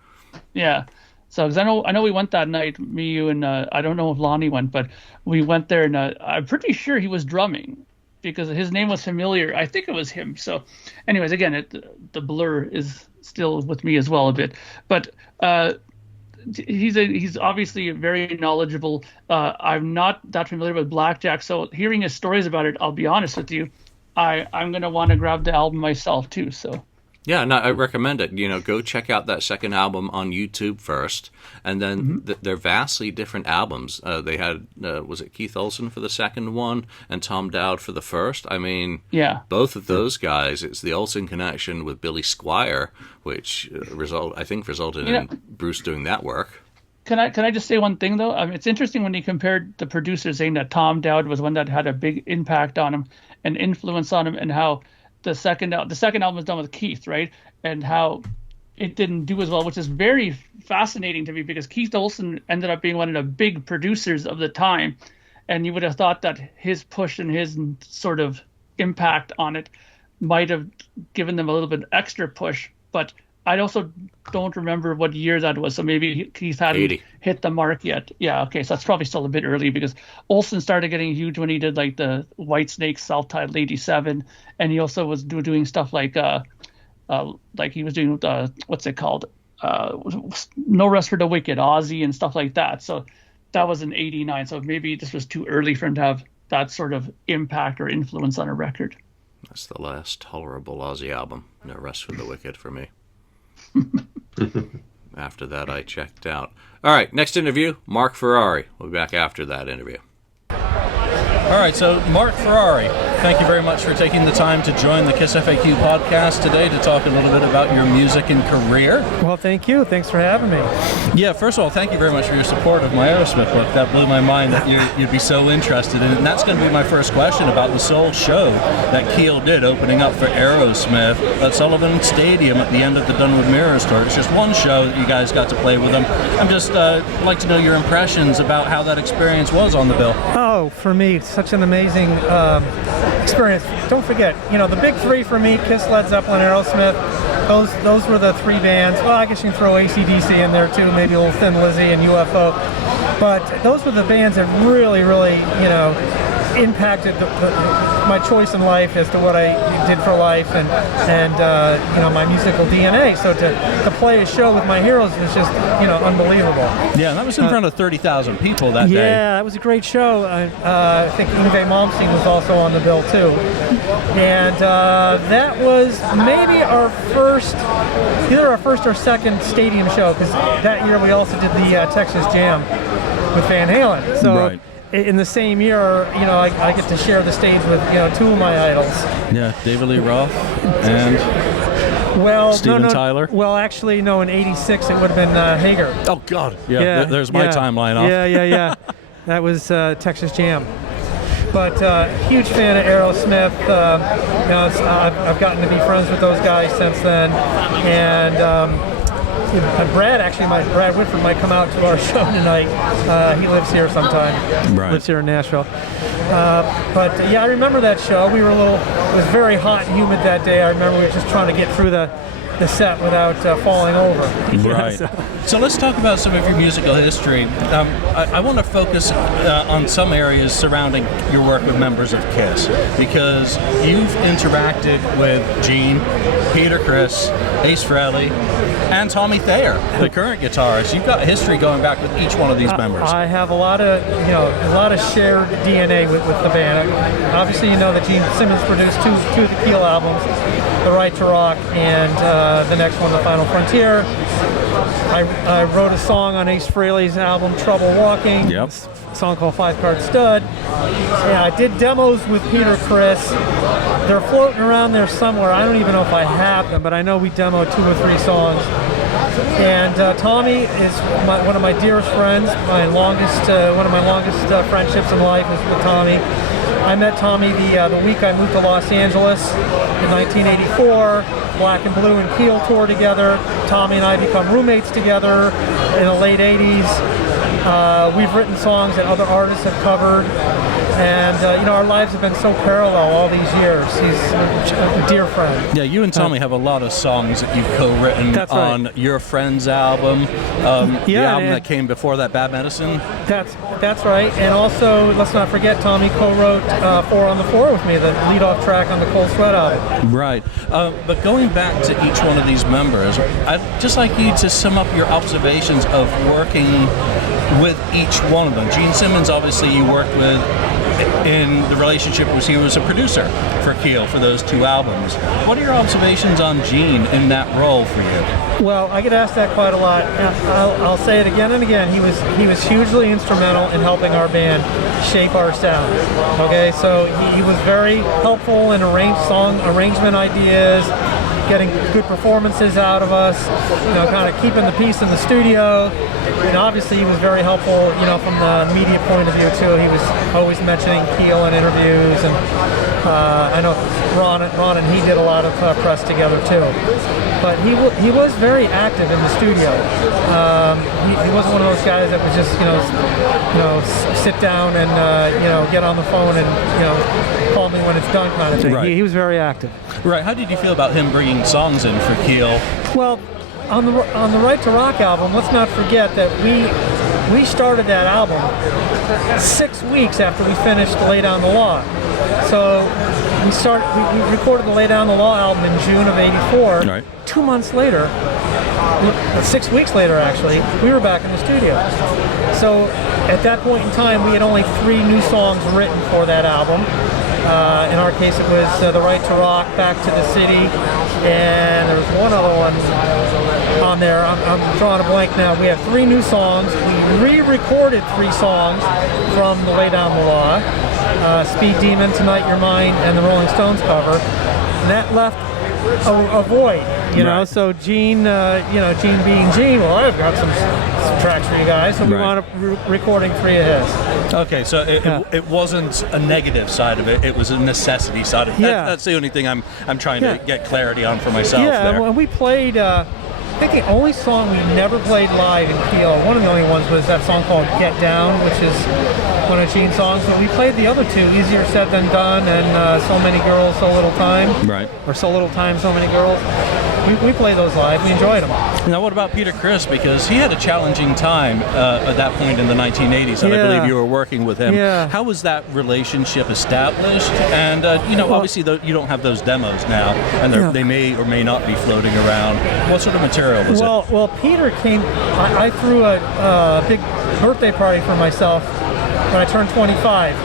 Yeah, so because I know we went that night, me, you, and I don't know if Lonnie went, but we went there, and I'm pretty sure he was drumming because his name was familiar. I think it was him. So, anyways, again, the blur is still with me as well a bit, but he's obviously very knowledgeable. I'm not that familiar with Blackjack, so hearing his stories about it, I'll be honest with you, I'm going to want to grab the album myself too. So yeah, no, I recommend it. Go check out that second album on YouTube first, and then they're vastly different albums. They had was it Keith Olsen for the second one and Tom Dowd for the first? I mean, yeah, both of those guys. It's the Olsen connection with Billy Squier, which resulted in Bruce doing that work. Can I just say one thing though? It's interesting when he compared the producers, saying that Tom Dowd was one that had a big impact on him and influence on him, and how the second album was done with Keith, right? And how it didn't do as well, which is very fascinating to me because Keith Olsen ended up being one of the big producers of the time, and you would have thought that his push and his sort of impact on it might have given them a little bit extra push, but I also don't remember what year that was, so maybe Keith hadn't 80. hit the mark yet. Yeah, okay, so that's probably still a bit early because Olsen started getting huge when he did like the Whitesnake Self-Titled 87, and he also was doing stuff like he was doing what's it called? No Rest for the Wicked, Ozzy and stuff like that. So that was in 89, so maybe this was too early for him to have that sort of impact or influence on a record. That's the last tolerable Ozzy album, No Rest for the Wicked for me. After that, I checked out. All right, next interview, Marc Ferrari. We'll be back after that interview. All right, so Marc Ferrari, thank you very much for taking the time to join the KissFAQ podcast today to talk a little bit about your music and career. Well, thank you. Thanks for having me. Yeah, first of all, thank you very much for your support of my Aerosmith book. That blew my mind that you'd be so interested in it. And that's going to be my first question about the sole show that Keel did opening up for Aerosmith at Sullivan Stadium at the end of the Dunwood Mirrors tour. It's just one show that you guys got to play with them. I'm just like to know your impressions about how that experience was on the bill. Oh, for me, it's such an amazing experience. Don't forget, the big three for me, Kiss, Led Zeppelin, Aerosmith, those were the three bands. Well, I guess you can throw AC/DC in there too, maybe a little Thin Lizzy and UFO. But those were the bands that really, impacted my choice in life as to what I did for life and my musical DNA. So to play a show with my heroes was just unbelievable. Yeah, and that was in front of 30,000 people that day. Yeah, it was a great show. I think Yngwie Malmsteen was also on the bill too, and that was maybe either our first or second stadium show, because that year we also did the Texas Jam with Van Halen. So. Right. In the same year, I get to share the stage with, two of my idols. Yeah, David Lee Roth and Steven Tyler. Well, actually, no, in '86 it would have been Hager. Oh, God. Yeah, there's my timeline off. Yeah. That was Texas Jam. But huge fan of Aerosmith. I've gotten to be friends with those guys since then. And Brad Whitford might come out to our show tonight. He lives here sometime. Right. Lives here in Nashville. But I remember that show. It was very hot and humid that day. I remember we were just trying to get through the set without falling over. Right. So let's talk about some of your musical history. I want to focus on some areas surrounding your work with members of KISS, because you've interacted with Gene, Peter Criss, Ace Frehley, and Tommy Thayer, the current guitarist. You've got a history going back with each one of these members. I have a lot of shared DNA with the band. Obviously, that Gene Simmons produced two of the Keel albums, The Right to Rock and the next one, The Final Frontier. I wrote a song on Ace Frehley's album, Trouble Walking. Yep. A song called Five Card Stud. Yeah, I did demos with Peter Criss. They're floating around there somewhere. I don't even know if I have them, but I know we demoed 2 or 3 songs. And Tommy is one of my dearest friends. One of my longest friendships in life is with Tommy. I met Tommy the week I moved to Los Angeles in 1984. Black and Blue and Keel toured together. Tommy and I become roommates together in the late 80s. We've written songs that other artists have covered. And, our lives have been so parallel all these years. He's a dear friend. Yeah, you and Tommy have a lot of songs that you've co-written on Your Friend's album, the album that came before that, Bad Medicine. That's right. And also, let's not forget, Tommy co-wrote 4 on the Floor with me, the lead-off track on the Cold Sweat album. Right. But going back to each one of these members, I'd just like you to sum up your observations of working with each one of them. Gene Simmons, obviously, you worked with in the relationship was he was a producer for Keel for those 2 albums. What are your observations on Gene in that role for you? Well, I get asked that quite a lot. I'll say it again and again. He was hugely instrumental in helping our band shape our sound. Okay, so he was very helpful in song arrangement ideas, getting good performances out of us, kind of keeping the peace in the studio. And obviously he was very helpful, from the media point of view too. He was always mentioning Keel in interviews, and I know Ron and he did a lot of press together too. But he was very active in the studio. He wasn't one of those guys that was just sit down and get on the phone and call me when it's done kind of thing. Right. He was very active. Right. How did you feel about him bringing songs in for Keel? Well, on the Right to Rock album, let's not forget that we started that album 6 weeks after we finished Lay Down the Law. So we recorded the Lay Down the Law album in June of '84. Right. 2 months later, 6 weeks later actually, we were back in the studio. So at that point in time, we had only 3 new songs written for that album. In our case, it was The Right to Rock, Back to the City, and there was one other one on there. I'm drawing a blank now. We have 3 new songs. We re-recorded 3 songs from the Lay Down the Law. Speed Demon, Tonight You're Mine, and the Rolling Stones cover. And that left a void, you know. So Gene, Gene being Gene, well, I've got some tracks for you guys, so we wound up recording 3 of his. Okay, so it wasn't a negative side of it; it was a necessity side of it. That's the only thing I'm trying to get clarity on for myself. Yeah, when we played, I think the only song we never played live in Keel, one of the only ones, was that song called "Get Down," which is one of Gene's songs. But we played the other 2, "Easier Said Than Done" and "So Many Girls, So Little Time." Right. Or "So Little Time, So Many Girls." We played those live. We enjoyed them. Now, what about Peter Criss? Because he had a challenging time at that point in the 1980s, and I believe you were working with him. Yeah. How was that relationship established? And, obviously you don't have those demos now, and they may or may not be floating around. What sort of material was it? Well, Peter came, I threw a big birthday party for myself when I turned 25.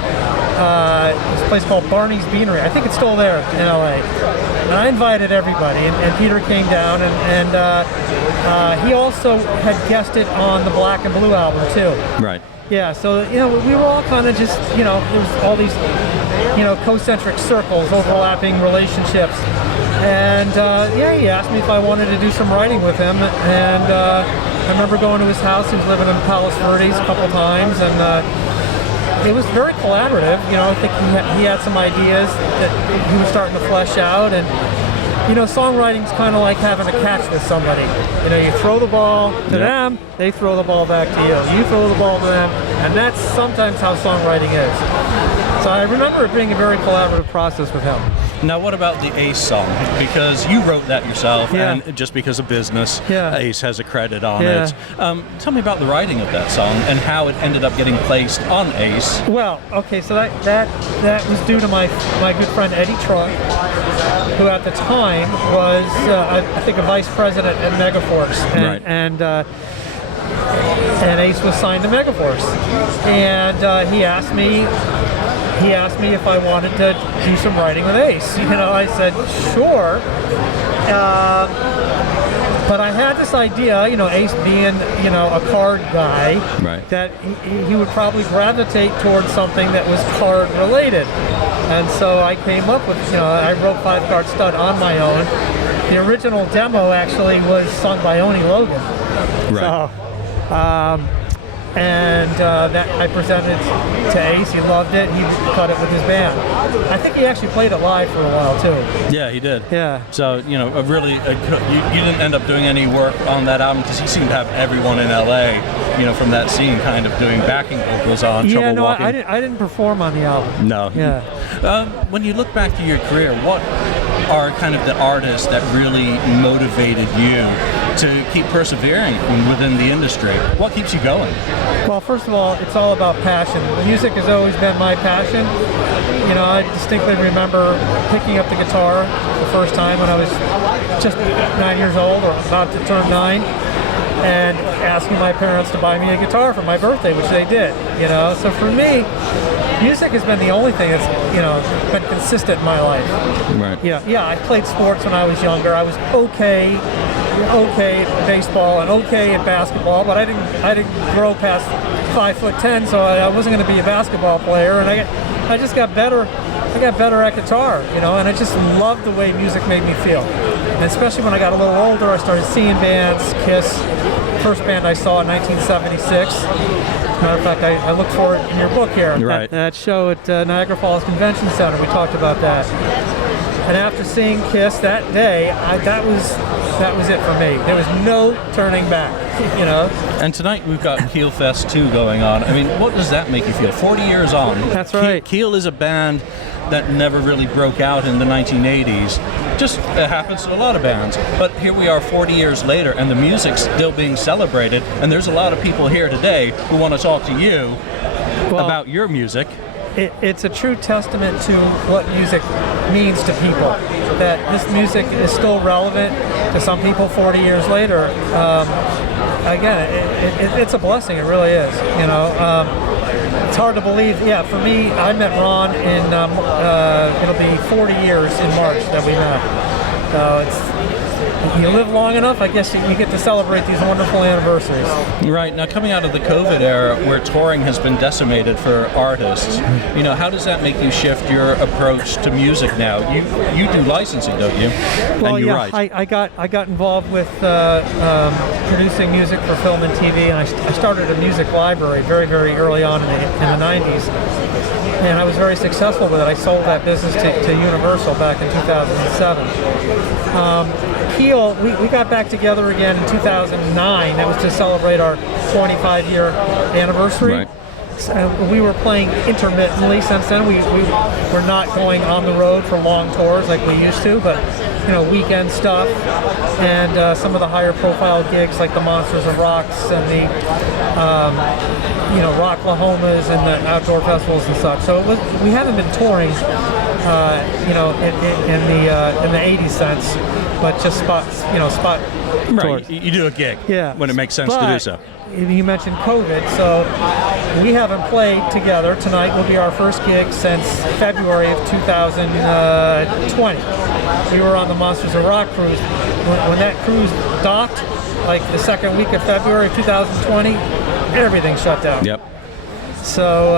This place called Barney's Beanery. I think it's still there in LA. And I invited everybody, and Peter came down, and he also had guested on the Black and Blue album too. Right. Yeah, so we were all kind of just, there was all these, concentric circles, overlapping relationships, and he asked me if I wanted to do some writing with him, and I remember going to his house. He was living in Palos Verdes a couple times, and it was very collaborative. I think he had some ideas that he was starting to flesh out, and songwriting's kind of like having a catch with somebody. You throw the ball to them, they throw the ball back to you. You throw the ball to them, and that's sometimes how songwriting is. So I remember it being a very collaborative process with him. Now, what about the Ace song? Because you wrote that yourself, and just because of business, Ace has a credit on it. Tell me about the writing of that song and how it ended up getting placed on Ace. Well, okay, so that was due to my good friend Eddie Trunk, who at the time was, I think, a vice president at Megaforce, and Ace was signed to Megaforce, and he asked me if I wanted to do some writing with Ace. I said sure, but I had this idea, Ace being a card guy, that he would probably gravitate towards something that was card related. And so I came up with, I wrote 5 Card Stud on my own. The original demo actually was sung by Oni Logan. Right. So, that I presented to Ace. He loved it. He cut it with his band. I think he actually played it live for a while too. Yeah, he did. Yeah. So you didn't end up doing any work on that album because he seemed to have everyone in LA, from that scene, kind of doing backing vocals on Trouble Walking. I didn't perform on the album. No. Yeah. When you look back to your career, what are kind of the artists that really motivated you to keep persevering within the industry? What keeps you going? Well, first of all, it's all about passion. Music has always been my passion. I distinctly remember picking up the guitar the first time when I was just 9 years old, or about to turn 9, and asking my parents to buy me a guitar for my birthday, which they did. So for me, music has been the only thing that's been consistent in my life. Right. Yeah. I played sports when I was younger. I was okay at baseball and okay at basketball, but I didn't grow past 5'10", so I wasn't going to be a basketball player. And I just got better. I got better at guitar, and I just loved the way music made me feel. And especially when I got a little older, I started seeing bands. Kiss, first band I saw in 1976. As a matter of fact, I looked for it in your book here. Right. That show at Niagara Falls Convention Center, we talked about that. And after seeing Kiss that day, that was it for me. There was no turning back, And tonight we've got Keel Fest 2 going on. I mean, what does that make you feel? 40 years on. That's right. Keel is a band that never really broke out in the 1980s. Just it happens to a lot of bands. But here we are 40 years later, and the music's still being celebrated. And there's a lot of people here today who want to talk to you about your music. It's a true testament to what music means to people, that this music is still relevant to some people 40 years later. Again, it's a blessing, it really is. It's hard to believe. Yeah, for me, I met Ron in, it'll be 40 years in March that we met. So you live long enough, I guess you get to celebrate these wonderful anniversaries. Right. Now, coming out of the COVID era where touring has been decimated for artists, how does that make you shift your approach to music now? You do licensing, don't you? Well, and you yeah, write. I got involved with producing music for film and TV, and I started a music library very, very early on in the 90s. And I was very successful with it. I sold that business to Universal back in 2007. Keel, we got back together again in 2009. That was to celebrate our 25-year anniversary. Right. We were playing intermittently since then. We were not going on the road for long tours like we used to, but weekend stuff and some of the higher profile gigs like the Monsters of Rocks and the Rocklahomas and the outdoor festivals and stuff. So we haven't been touring in the 80s sense, but just spot Right. tours. You do a gig when it makes sense to do so. You mentioned COVID, so we haven't played together. Tonight will be our first gig since February of 2020. We were on the Monsters of Rock cruise. When that cruise docked, like the second week of February of 2020, everything shut down. Yep. So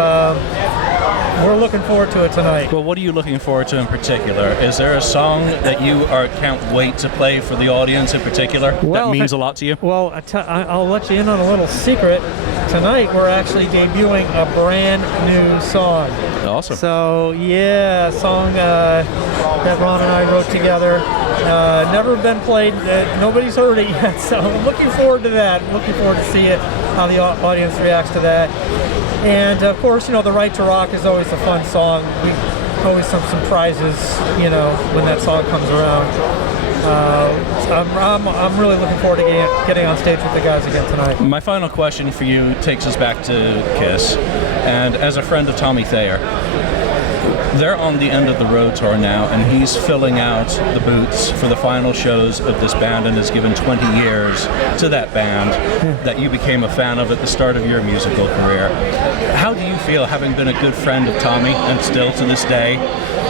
we're looking forward to it tonight. Well, what are you looking forward to in particular? Is there a song that you can't wait to play for the audience in particular that means a lot to you? Well, I'll let you in on a little secret. Tonight we're actually debuting a brand new song. Awesome. So yeah, a song that Ron and I wrote together. Never been played. Nobody's heard it yet. So I'm looking forward to that. Looking forward to see it, how the audience reacts to that. And of course, The Right to Rock is always a fun song. We always some prizes, when that song comes around. I'm really looking forward to getting on stage with the guys again tonight. My final question for you takes us back to KISS, and as a friend of Tommy Thayer, they're on the end of the road tour now, and he's filling out the boots for the final shows of this band and has given 20 years to that band that you became a fan of at the start of your musical career. How do you feel, having been a good friend of Tommy and still to this day,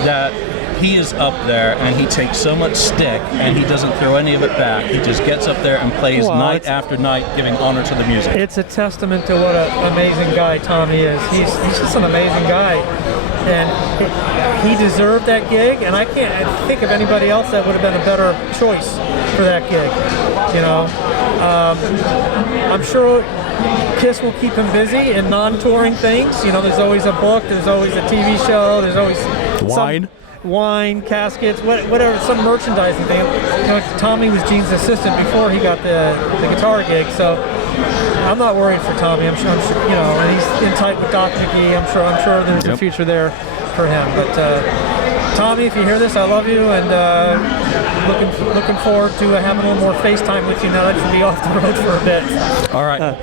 that he is up there and he takes so much stick and he doesn't throw any of it back? He just gets up there and plays night after night, giving honor to the music. It's a testament to what an amazing guy Tommy is. He's just an amazing guy. And he deserved that gig, and I can't think of anybody else that would have been a better choice for that gig. I'm sure KISS will keep him busy in non-touring things. There's always a book, there's always a TV show, there's always wine, caskets, whatever, some merchandising thing. Tommy was Gene's assistant before he got the guitar gig, so I'm not worried for Tommy. I'm sure, and he's in tight with Doc McGee. I'm sure there's a future there for him. But Tommy, if you hear this, I love you, and looking forward to having a little more FaceTime with you now that you'll be off the road for a bit. All right.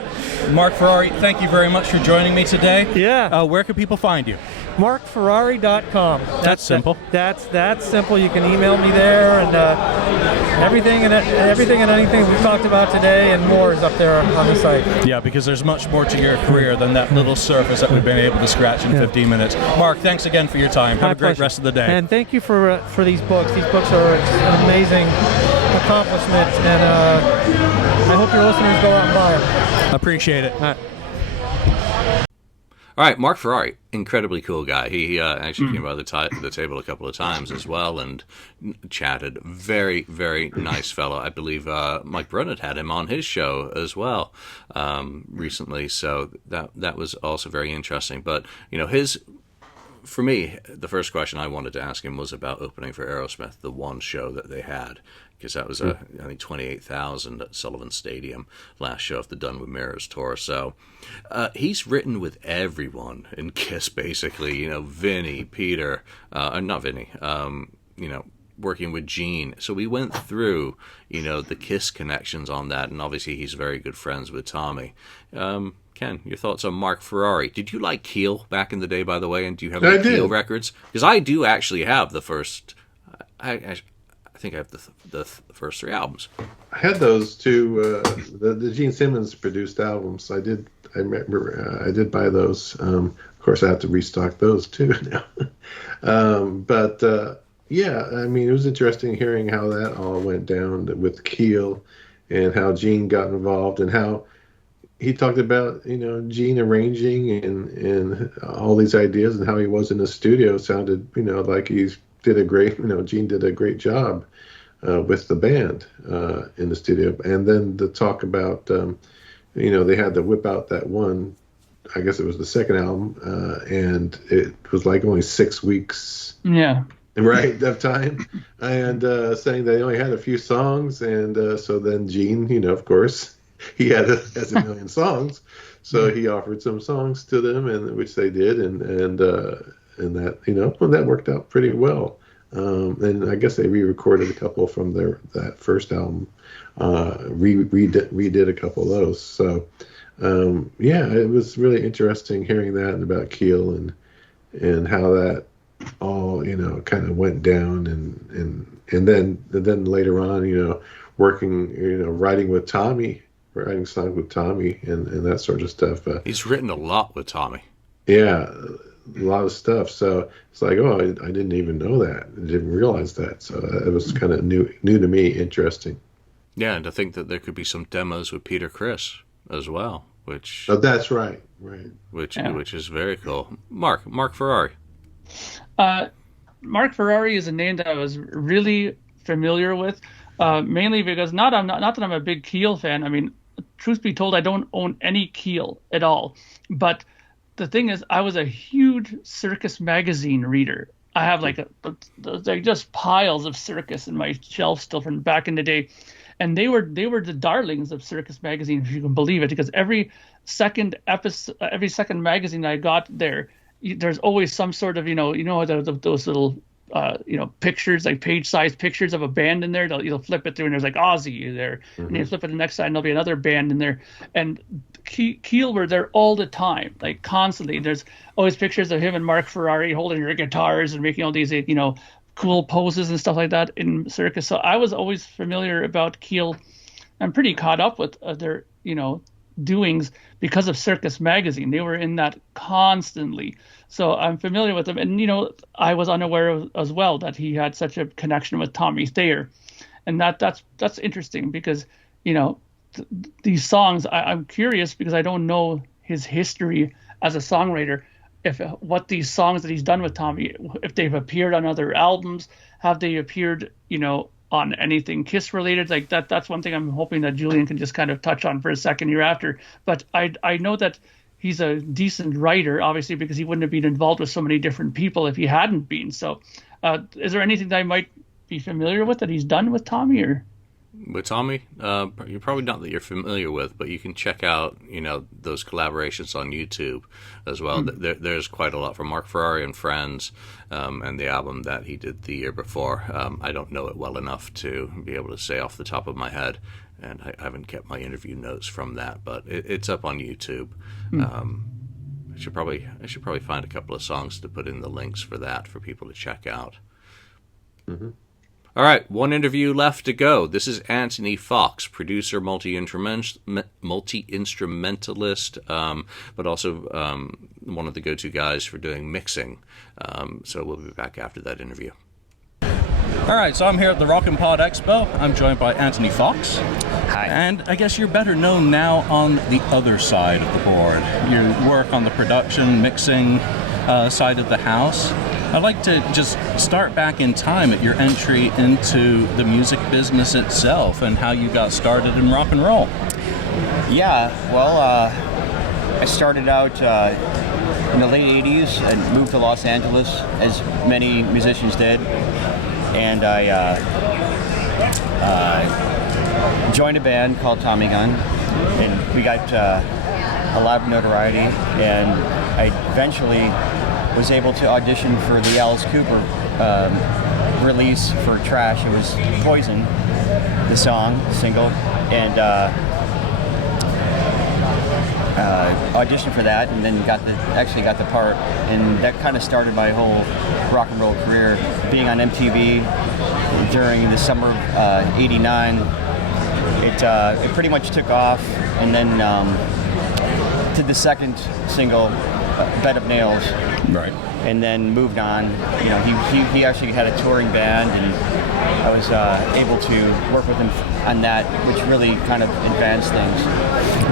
Marc Ferrari, thank you very much for joining me today. Yeah. Where can people find you? MarcFerrari.com. That's simple. That's simple. You can email me there, and everything and anything we've talked about today and more is up there on the site. Yeah, because there's much more to your career than that little surface that we've been able to scratch in 15 minutes. Marc, thanks again for your time. Have a great rest of the day. And thank you for these books. These books are an amazing accomplishment, and I hope your listeners go out and buy them. Appreciate it. All right, Marc Ferrari, incredibly cool guy. He actually came by the table a couple of times as well and chatted. Very, very nice fellow. I believe Mike Brunnett had him on his show as well recently, so that was also very interesting. But for me, the first question I wanted to ask him was about opening for Aerosmith, the one show that they had, because that was I think 28,000 at Sullivan Stadium, last show of the Done with Mirrors tour. So he's written with everyone in KISS, basically. Vinny, Peter, not Vinny. Working with Gene. So we went through, the KISS connections on that, and obviously he's very good friends with Tommy. Ken, your thoughts on Marc Ferrari? Did you like Keel back in the day, by the way? And do you have any Keel records? Because I do actually have the first. I think I have the first 3 albums. I had those two, the Gene Simmons produced albums. I remember I did buy those. Of course, I have to restock those too now. But Yeah, I mean, it was interesting hearing how that all went down with Keel and how Gene got involved and how he talked about, Gene arranging and all these ideas and how he was in the studio sounded, like Gene did a great job with the band in the studio. And then the talk about, they had to whip out that one, I guess it was the second album, and it was like only 6 weeks. Yeah. Right, of time, and saying they only had a few songs, and so then Gene, of course, he has a million songs, so he offered some songs to them, and which they did, and that that worked out pretty well. And I guess they re-recorded a couple from that first album, redid a couple of those. So it was really interesting hearing that and about Keel and how that all kind of went down and then later on working writing songs with Tommy and that sort of stuff. He's written a lot with Tommy. Yeah, a lot of stuff. So it's like, oh, I didn't even know that. I didn't realize that. So it was kind of new to me, interesting. Yeah, and to think that there could be some demos with Peter Criss as well, which that's right, which is very cool. Marc Ferrari. Marc Ferrari is a name that I was really familiar with, mainly because not that I'm a big Keel fan. I mean, truth be told, I don't own any Keel at all. But the thing is, I was a huge Circus magazine reader. I have like just piles of Circus in my shelf still from back in the day, and they were the darlings of Circus magazine, if you can believe it, because every second magazine I got there's always some sort of those little pictures, like page-sized pictures of a band in there. You'll flip it through and there's like Ozzy there, and you flip it to the next side and there'll be another band in there. And Keel were there all the time, like constantly. There's always pictures of him and Marc Ferrari holding their guitars and making all these cool poses and stuff like that in Circus. So I was always familiar about Keel. I'm pretty caught up with their doings because of Circus magazine. They were in that constantly, so I'm familiar with them. And I was unaware as well that he had such a connection with Tommy Thayer, and that's interesting because these songs, I'm curious because I don't know his history as a songwriter, what these songs that he's done with Tommy, if they've appeared on other albums, have they appeared on anything Kiss related, like that. That's one thing I'm hoping that Julian can just kind of touch on for a second here after. But I know that he's a decent writer, obviously, because he wouldn't have been involved with so many different people if he hadn't been. So is there anything that I might be familiar with that he's done with Tommy? Or with Tommy, you're probably not that you're familiar with, but you can check out those collaborations on YouTube as well. There's quite a lot from Marc Ferrari and Friends, and the album that he did the year before. I don't know it well enough to be able to say off the top of my head, and I haven't kept my interview notes from that, but it's up on YouTube. I should probably find a couple of songs to put in the links for that for people to check out. All right, one interview left to go. This is Anthony Focx, producer, multi-instrumentalist, but also one of the go-to guys for doing mixing. So we'll be back after that interview. All right, so I'm here at the Rock and Pod Expo. I'm joined by Anthony Focx. Hi. And I guess you're better known now on the other side of the board. You work on the production, mixing side of the house. I'd like to just start back in time at your entry into the music business itself and how you got started in rock and roll. Yeah, well, I started out in the late 80s and moved to Los Angeles, as many musicians did. And I joined a band called Tommy Gun, and we got a lot of notoriety, and I eventually was able to audition for the Alice Cooper release for Trash. It was Poison, the single, and auditioned for that, and then got the part, and that kind of started my whole rock and roll career. Being on MTV during the summer of '89, it pretty much took off, and then did the second single Bed of Nails. Right. And then moved on. You know, he actually had a touring band, and I was able to work with him on that, which really kind of advanced things.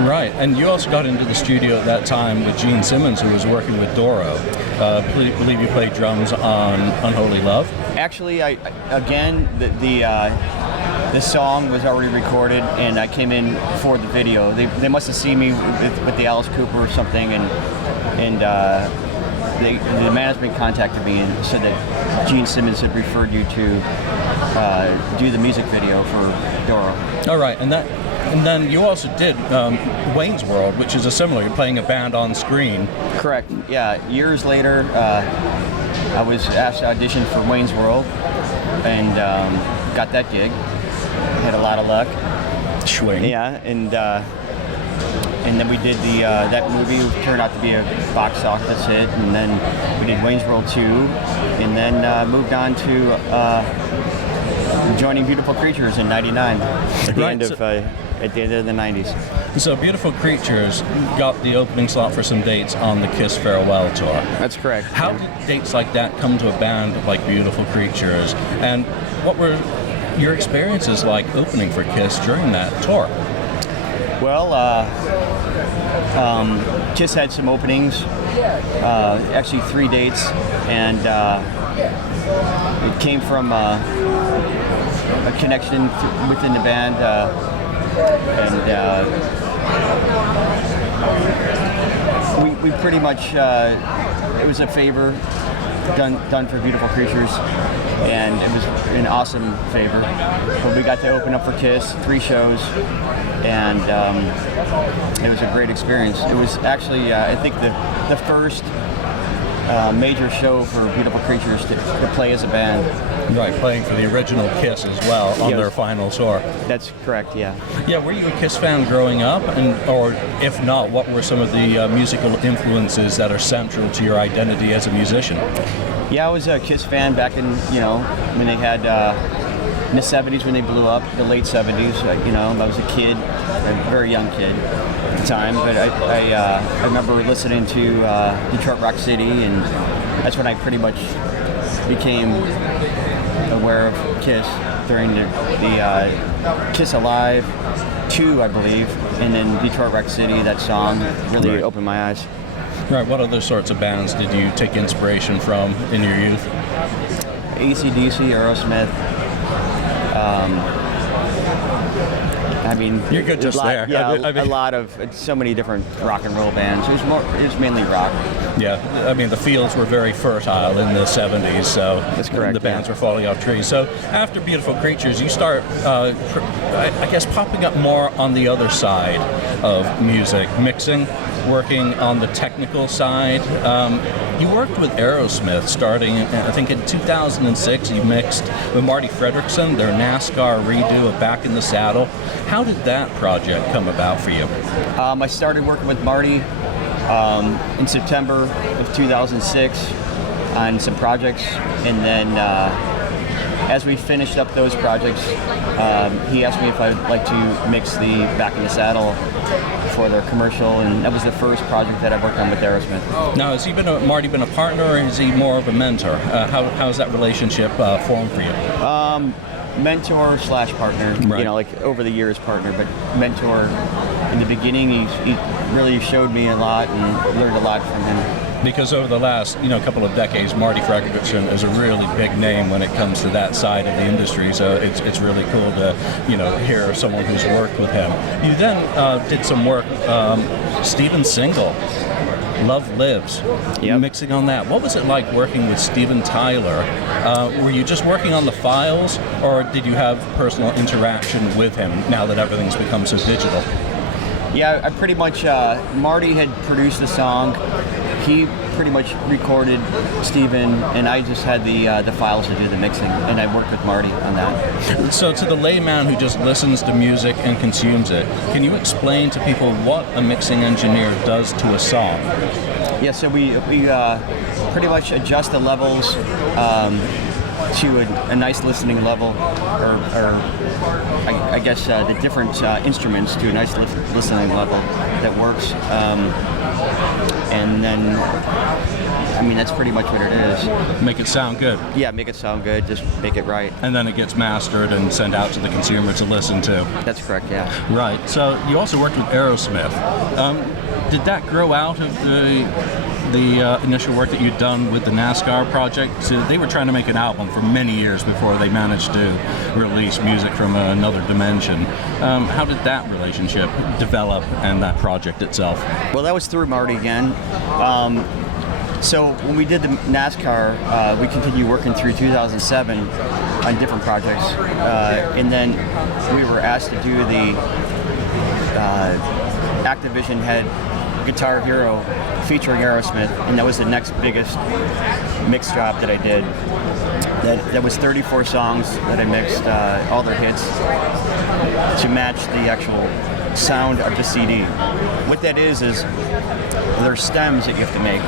Right, and you also got into the studio at that time with Gene Simmons, who was working with Doro. I believe you played drums on Unholy Love. Actually, the song was already recorded, and I came in for the video. They must have seen me with the Alice Cooper or something, and the management contacted me and said that Gene Simmons had referred you to do the music video for Doro. All right, and then you also did Wayne's World, which is a similar. You're playing a band on screen. Correct. Yeah. Years later, I was asked to audition for Wayne's World, and got that gig. Had a lot of luck. Swing. Yeah, and then we did that movie, which turned out to be a box office hit, and then we did Wayne's World 2, and then moved on to joining Beautiful Creatures in '99 at the end of the '90s. So Beautiful Creatures got the opening slot for some dates on the Kiss Farewell tour. That's correct. How did dates like that come to a band like Beautiful Creatures, and what were your experiences like opening for Kiss during that tour? Well, Kiss had some openings, actually 3 dates, and it came from a connection within the band, and we pretty much, it was a favor done for Beautiful Creatures, and it was an awesome favor. But we got to open up for Kiss, 3 shows, and it was a great experience. It was actually, I think, the first major show for Beautiful Creatures to play as a band. Right, playing for the original Kiss as well on their final tour. That's correct, yeah. Yeah, were you a Kiss fan growing up? Or if not, what were some of the musical influences that are central to your identity as a musician? Yeah, I was a Kiss fan back in, when they had, in the 70s when they blew up, the late 70s, I was a kid, a very young kid at the time, but I remember listening to Detroit Rock City, and that's when I pretty much became aware of Kiss during the Kiss Alive 2, I believe, and then Detroit Rock City, that song really opened my eyes. Right, what other sorts of bands did you take inspiration from in your youth? AC/DC, Aerosmith. You're good just there. Yeah, a lot of, so many different rock and roll bands. It was mainly rock. Yeah, the fields were very fertile in the 70s, so that's correct, the bands were falling off trees. So after Beautiful Creatures, you start, I guess, popping up more on the other side of music, mixing, working on the technical side. You worked with Aerosmith starting, I think, in 2006. You mixed with Marty Fredrickson, their NASCAR redo of Back in the Saddle. How did that project come about for you? I started working with Marty in September of 2006 on some projects, and then as we finished up those projects, he asked me if I'd like to mix the Back in the Saddle for their commercial, and that was the first project that I worked on with Aerosmith. Now, has Marty been a partner, or is he more of a mentor? How's that relationship formed for you? Mentor / partner, right. Like over the years partner, but mentor. In the beginning, he really showed me a lot and learned a lot from him. Because over the last couple of decades, Marty Fredrickson is a really big name when it comes to that side of the industry. So it's really cool to hear someone who's worked with him. You then did some work, Steven Single, Love Lives, mixing on that. What was it like working with Steven Tyler? Were you just working on the files, or did you have personal interaction with him now that everything's become so digital? Yeah, I pretty much, Marty had produced the song. He pretty much recorded Steven, and I just had the files to do the mixing, and I worked with Marty on that. So to the layman who just listens to music and consumes it, can you explain to people what a mixing engineer does to a song? Yeah, so we pretty much adjust the levels to a nice listening level, or I guess the different instruments to a nice listening level that works. And then, I mean, that's pretty much what it is. Make it sound good. Yeah, make it sound good, just make it right. And then it gets mastered and sent out to the consumer to listen to. That's correct, yeah. Right. So you also worked with R.C.M.C. Did that grow out of the initial work that you'd done with the NASCAR project? So they were trying to make an album for many years before they managed to release music from another dimension. How did that relationship develop and that project itself? Well, that was through Marty again. So when we did the NASCAR, we continued working through 2007 on different projects. And then we were asked to do the Activision had Guitar Hero featuring R.C.M.C, and that was the next biggest mix job that I did. That was 34 songs that I mixed, all their hits, to match the actual sound of the CD. What that is there's stems that you have to make,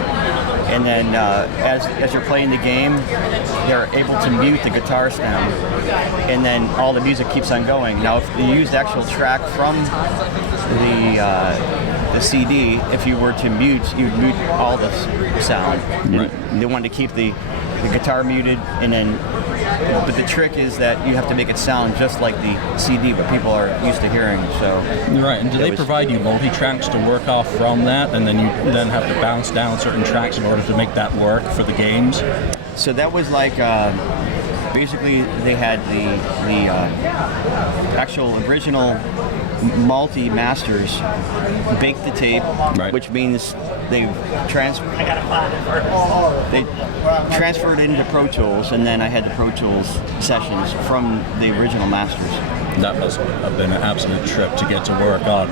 and then as you're playing the game, they're able to mute the guitar stem, and then all the music keeps on going. Now, if you use the actual track from the CD, if you were to mute, you'd mute all the sound. Right. And they wanted to keep the guitar muted, and then, but the trick is that you have to make it sound just like the CD, what people are used to hearing. So right. And do they provide you multi-tracks to work off from that, and then you then have to bounce down certain tracks in order to make that work for the games? So that was like basically they had the actual original multi-masters baked the tape, right, which means they transferred it into Pro Tools, and then I had the Pro Tools sessions from the original masters. That must have been an absolute trip to get to work on.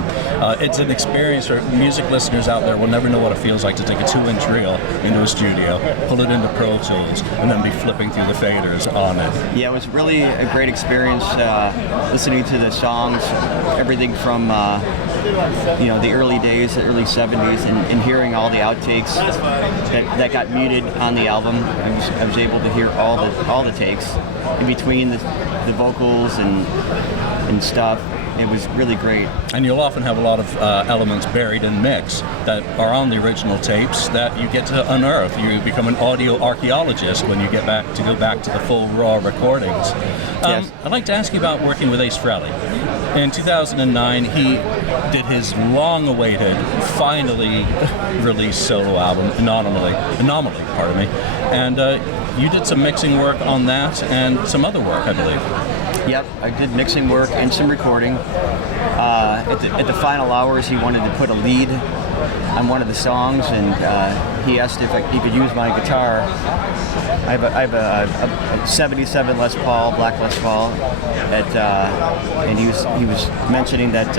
It's an experience for music listeners out there will never know what it feels like to take a 2-inch reel into a studio, pull it into Pro Tools, and then be flipping through the faders on it. Yeah, it was really a great experience listening to the songs, everything from the early days, the early 70s, and hearing all the outtakes that got muted on the album. I was able to hear all the takes in between the vocals and stuff. It was really great. And you'll often have a lot of elements buried in mix that are on the original tapes that you get to unearth. You become an audio archaeologist when you go back to the full raw recordings. Yes. I'd like to ask you about working with Frehley. In 2009, he did his long-awaited, finally released solo album, Anomaly, and you did some mixing work on that and some other work, I believe. Yep, I did mixing work and some recording. At the final hours, he wanted to put a lead on one of the songs, and he asked if he could use my guitar. I have a 77 Les Paul, black Les Paul, and he was mentioning that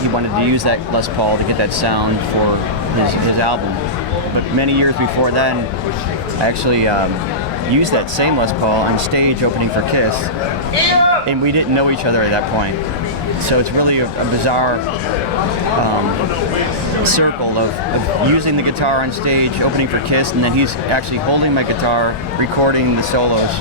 he wanted to use that Les Paul to get that sound for his album. But many years before then, I actually used that same Les Paul on stage opening for Kiss, and we didn't know each other at that point. So it's really a bizarre circle of using the guitar on stage opening for Kiss, and then he's actually holding my guitar, recording the solos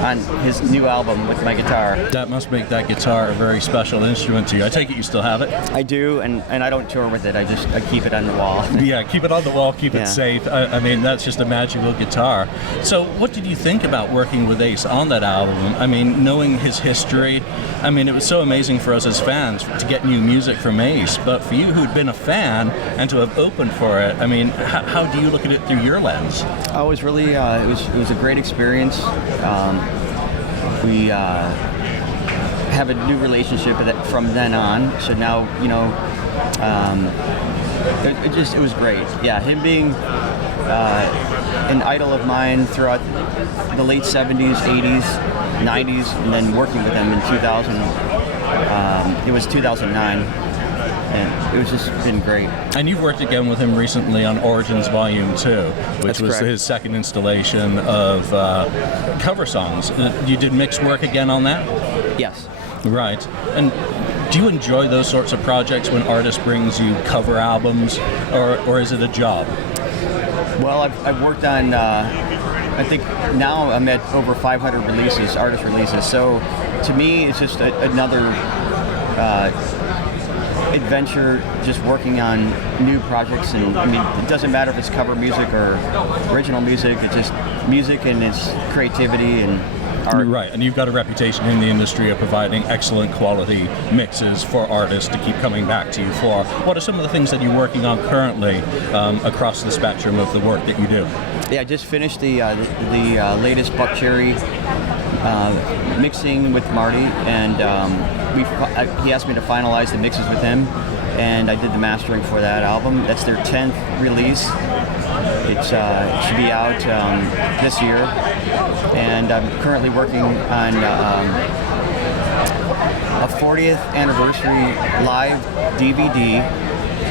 on his new album with my guitar. That must make that guitar a very special instrument to you. I take it you still have it? I do, and I don't tour with it. I keep it on the wall. Yeah, keep it on the wall, keep it safe. I mean, that's just a magical guitar. So what did you think about working with Ace on that album? I mean, knowing his history, I mean, it was so amazing for us as fans to get new music from Ace, but for you who'd been a fan and to have opened for it, I mean, how do you look at it through your lens? Oh, it was really, it was a great experience. We have a new relationship from then on. So now, it was great. Yeah, him being an idol of mine throughout the late 70s, 80s, 90s, and then working with him in 2000. It was 2009. And it was just been great. And you've worked again with him recently on Origins Volume 2, which That's was correct. his second installation of cover songs. You did mixed work again on that? Yes. Right. And do you enjoy those sorts of projects when artists brings you cover albums, or is it a job? Well, I've worked on I think now I'm at over 500 releases, artist releases. So to me, it's just another adventure, just working on new projects. And I mean, it doesn't matter if it's cover music or original music. It's just music and its creativity and art. Right, and you've got a reputation in the industry of providing excellent quality mixes for artists to keep coming back to you for. What are some of the things that you're working on currently across the spectrum of the work that you do? Yeah, I just finished the latest Buck Cherry mixing with Marty, and he asked me to finalize the mixes with him, and I did the mastering for that album. That's their 10th release. It should be out this year, and I'm currently working on a 40th anniversary live DVD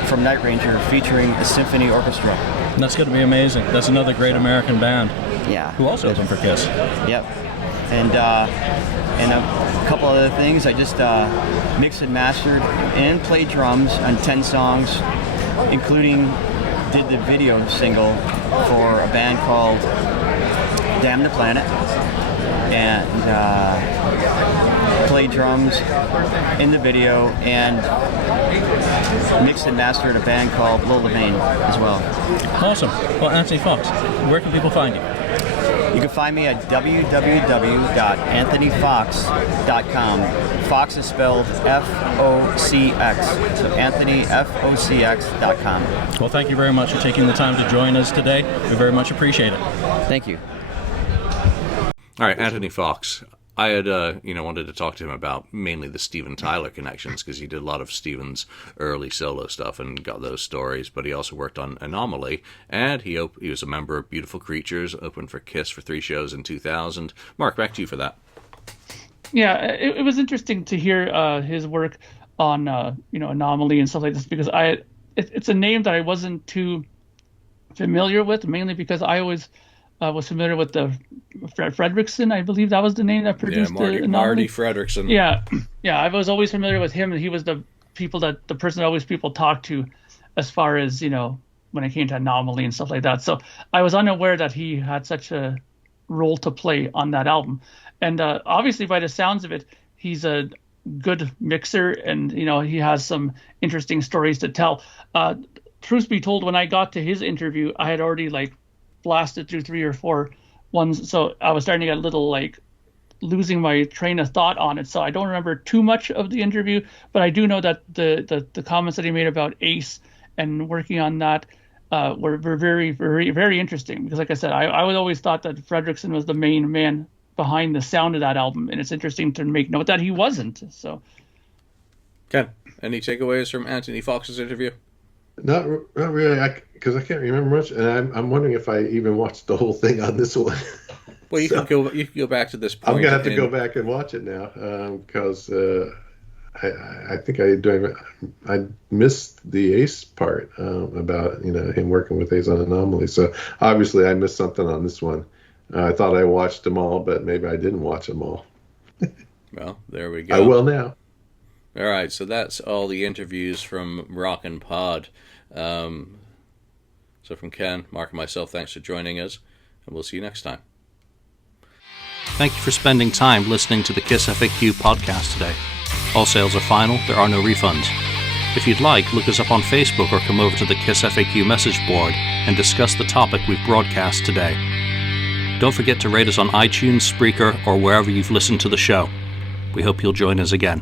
from Night Ranger featuring a symphony orchestra. And that's going to be amazing. That's another great American band. Yeah. Who also opened for Kiss. Yep. And a couple other things. I just mixed and mastered and played drums on 10 songs, including did the video single for a band called Damn the Planet, and played drums in the video, and mixed and mastered a band called Lola Vane as well. Awesome. Well, Anthony Focx, where can people find you? You can find me at www.anthonyfocx.com. Fox is spelled F-O-C-X, so AnthonyFocx.com. Well, thank you very much for taking the time to join us today. We very much appreciate it. Thank you. All right, Anthony Focx. I had, wanted to talk to him about mainly the Steven Tyler connections, because he did a lot of Steven's early solo stuff and got those stories, but he also worked on Anomaly, and he was a member of Beautiful Creatures, opened for Kiss for 3 shows in 2000. Mark, back to you for that. Yeah, it was interesting to hear his work on, Anomaly and stuff like this, because it's a name that I wasn't too familiar with, mainly because I always was familiar with the Fredrickson, I believe that was the name that produced Marty Fredrickson. Yeah, I was always familiar with him, and he was the person that always people talked to, as far as when it came to Anomaly and stuff like that. So I was unaware that he had such a role to play on that album, and obviously by the sounds of it, he's a good mixer, and he has some interesting stories to tell. Truth be told, when I got to his interview, I had already blasted through 3 or 4 ones, so I was starting to get a little losing my train of thought on it, so I don't remember too much of the interview, but I do know that the comments that he made about Ace and working on that were very, very, very interesting, because like I said, I would always thought that Fredrickson was the main man behind the sound of that album, and it's interesting to make note that he wasn't. So Ken, any takeaways from Anthony Focx's interview? Not really, because I can't remember much, and I'm wondering if I even watched the whole thing on this one. Well, you can go back to this point. I'm gonna have to go back and watch it now, because I think I missed the Ace part about him working with Ace on Anomaly. So obviously I missed something on this one. I thought I watched them all, but maybe I didn't watch them all. Well, there we go. I will now. All right, so that's all the interviews from Rockin' Pod. So from Ken, Mark, and myself, thanks for joining us, and we'll see you next time. Thank you for spending time listening to the KissFAQ podcast today. All sales are final, there are no refunds. If you'd like, look us up on Facebook or come over to the KissFAQ message board and discuss the topic we've broadcast today. Don't forget to rate us on iTunes, Spreaker, or wherever you've listened to the show. We hope you'll join us again.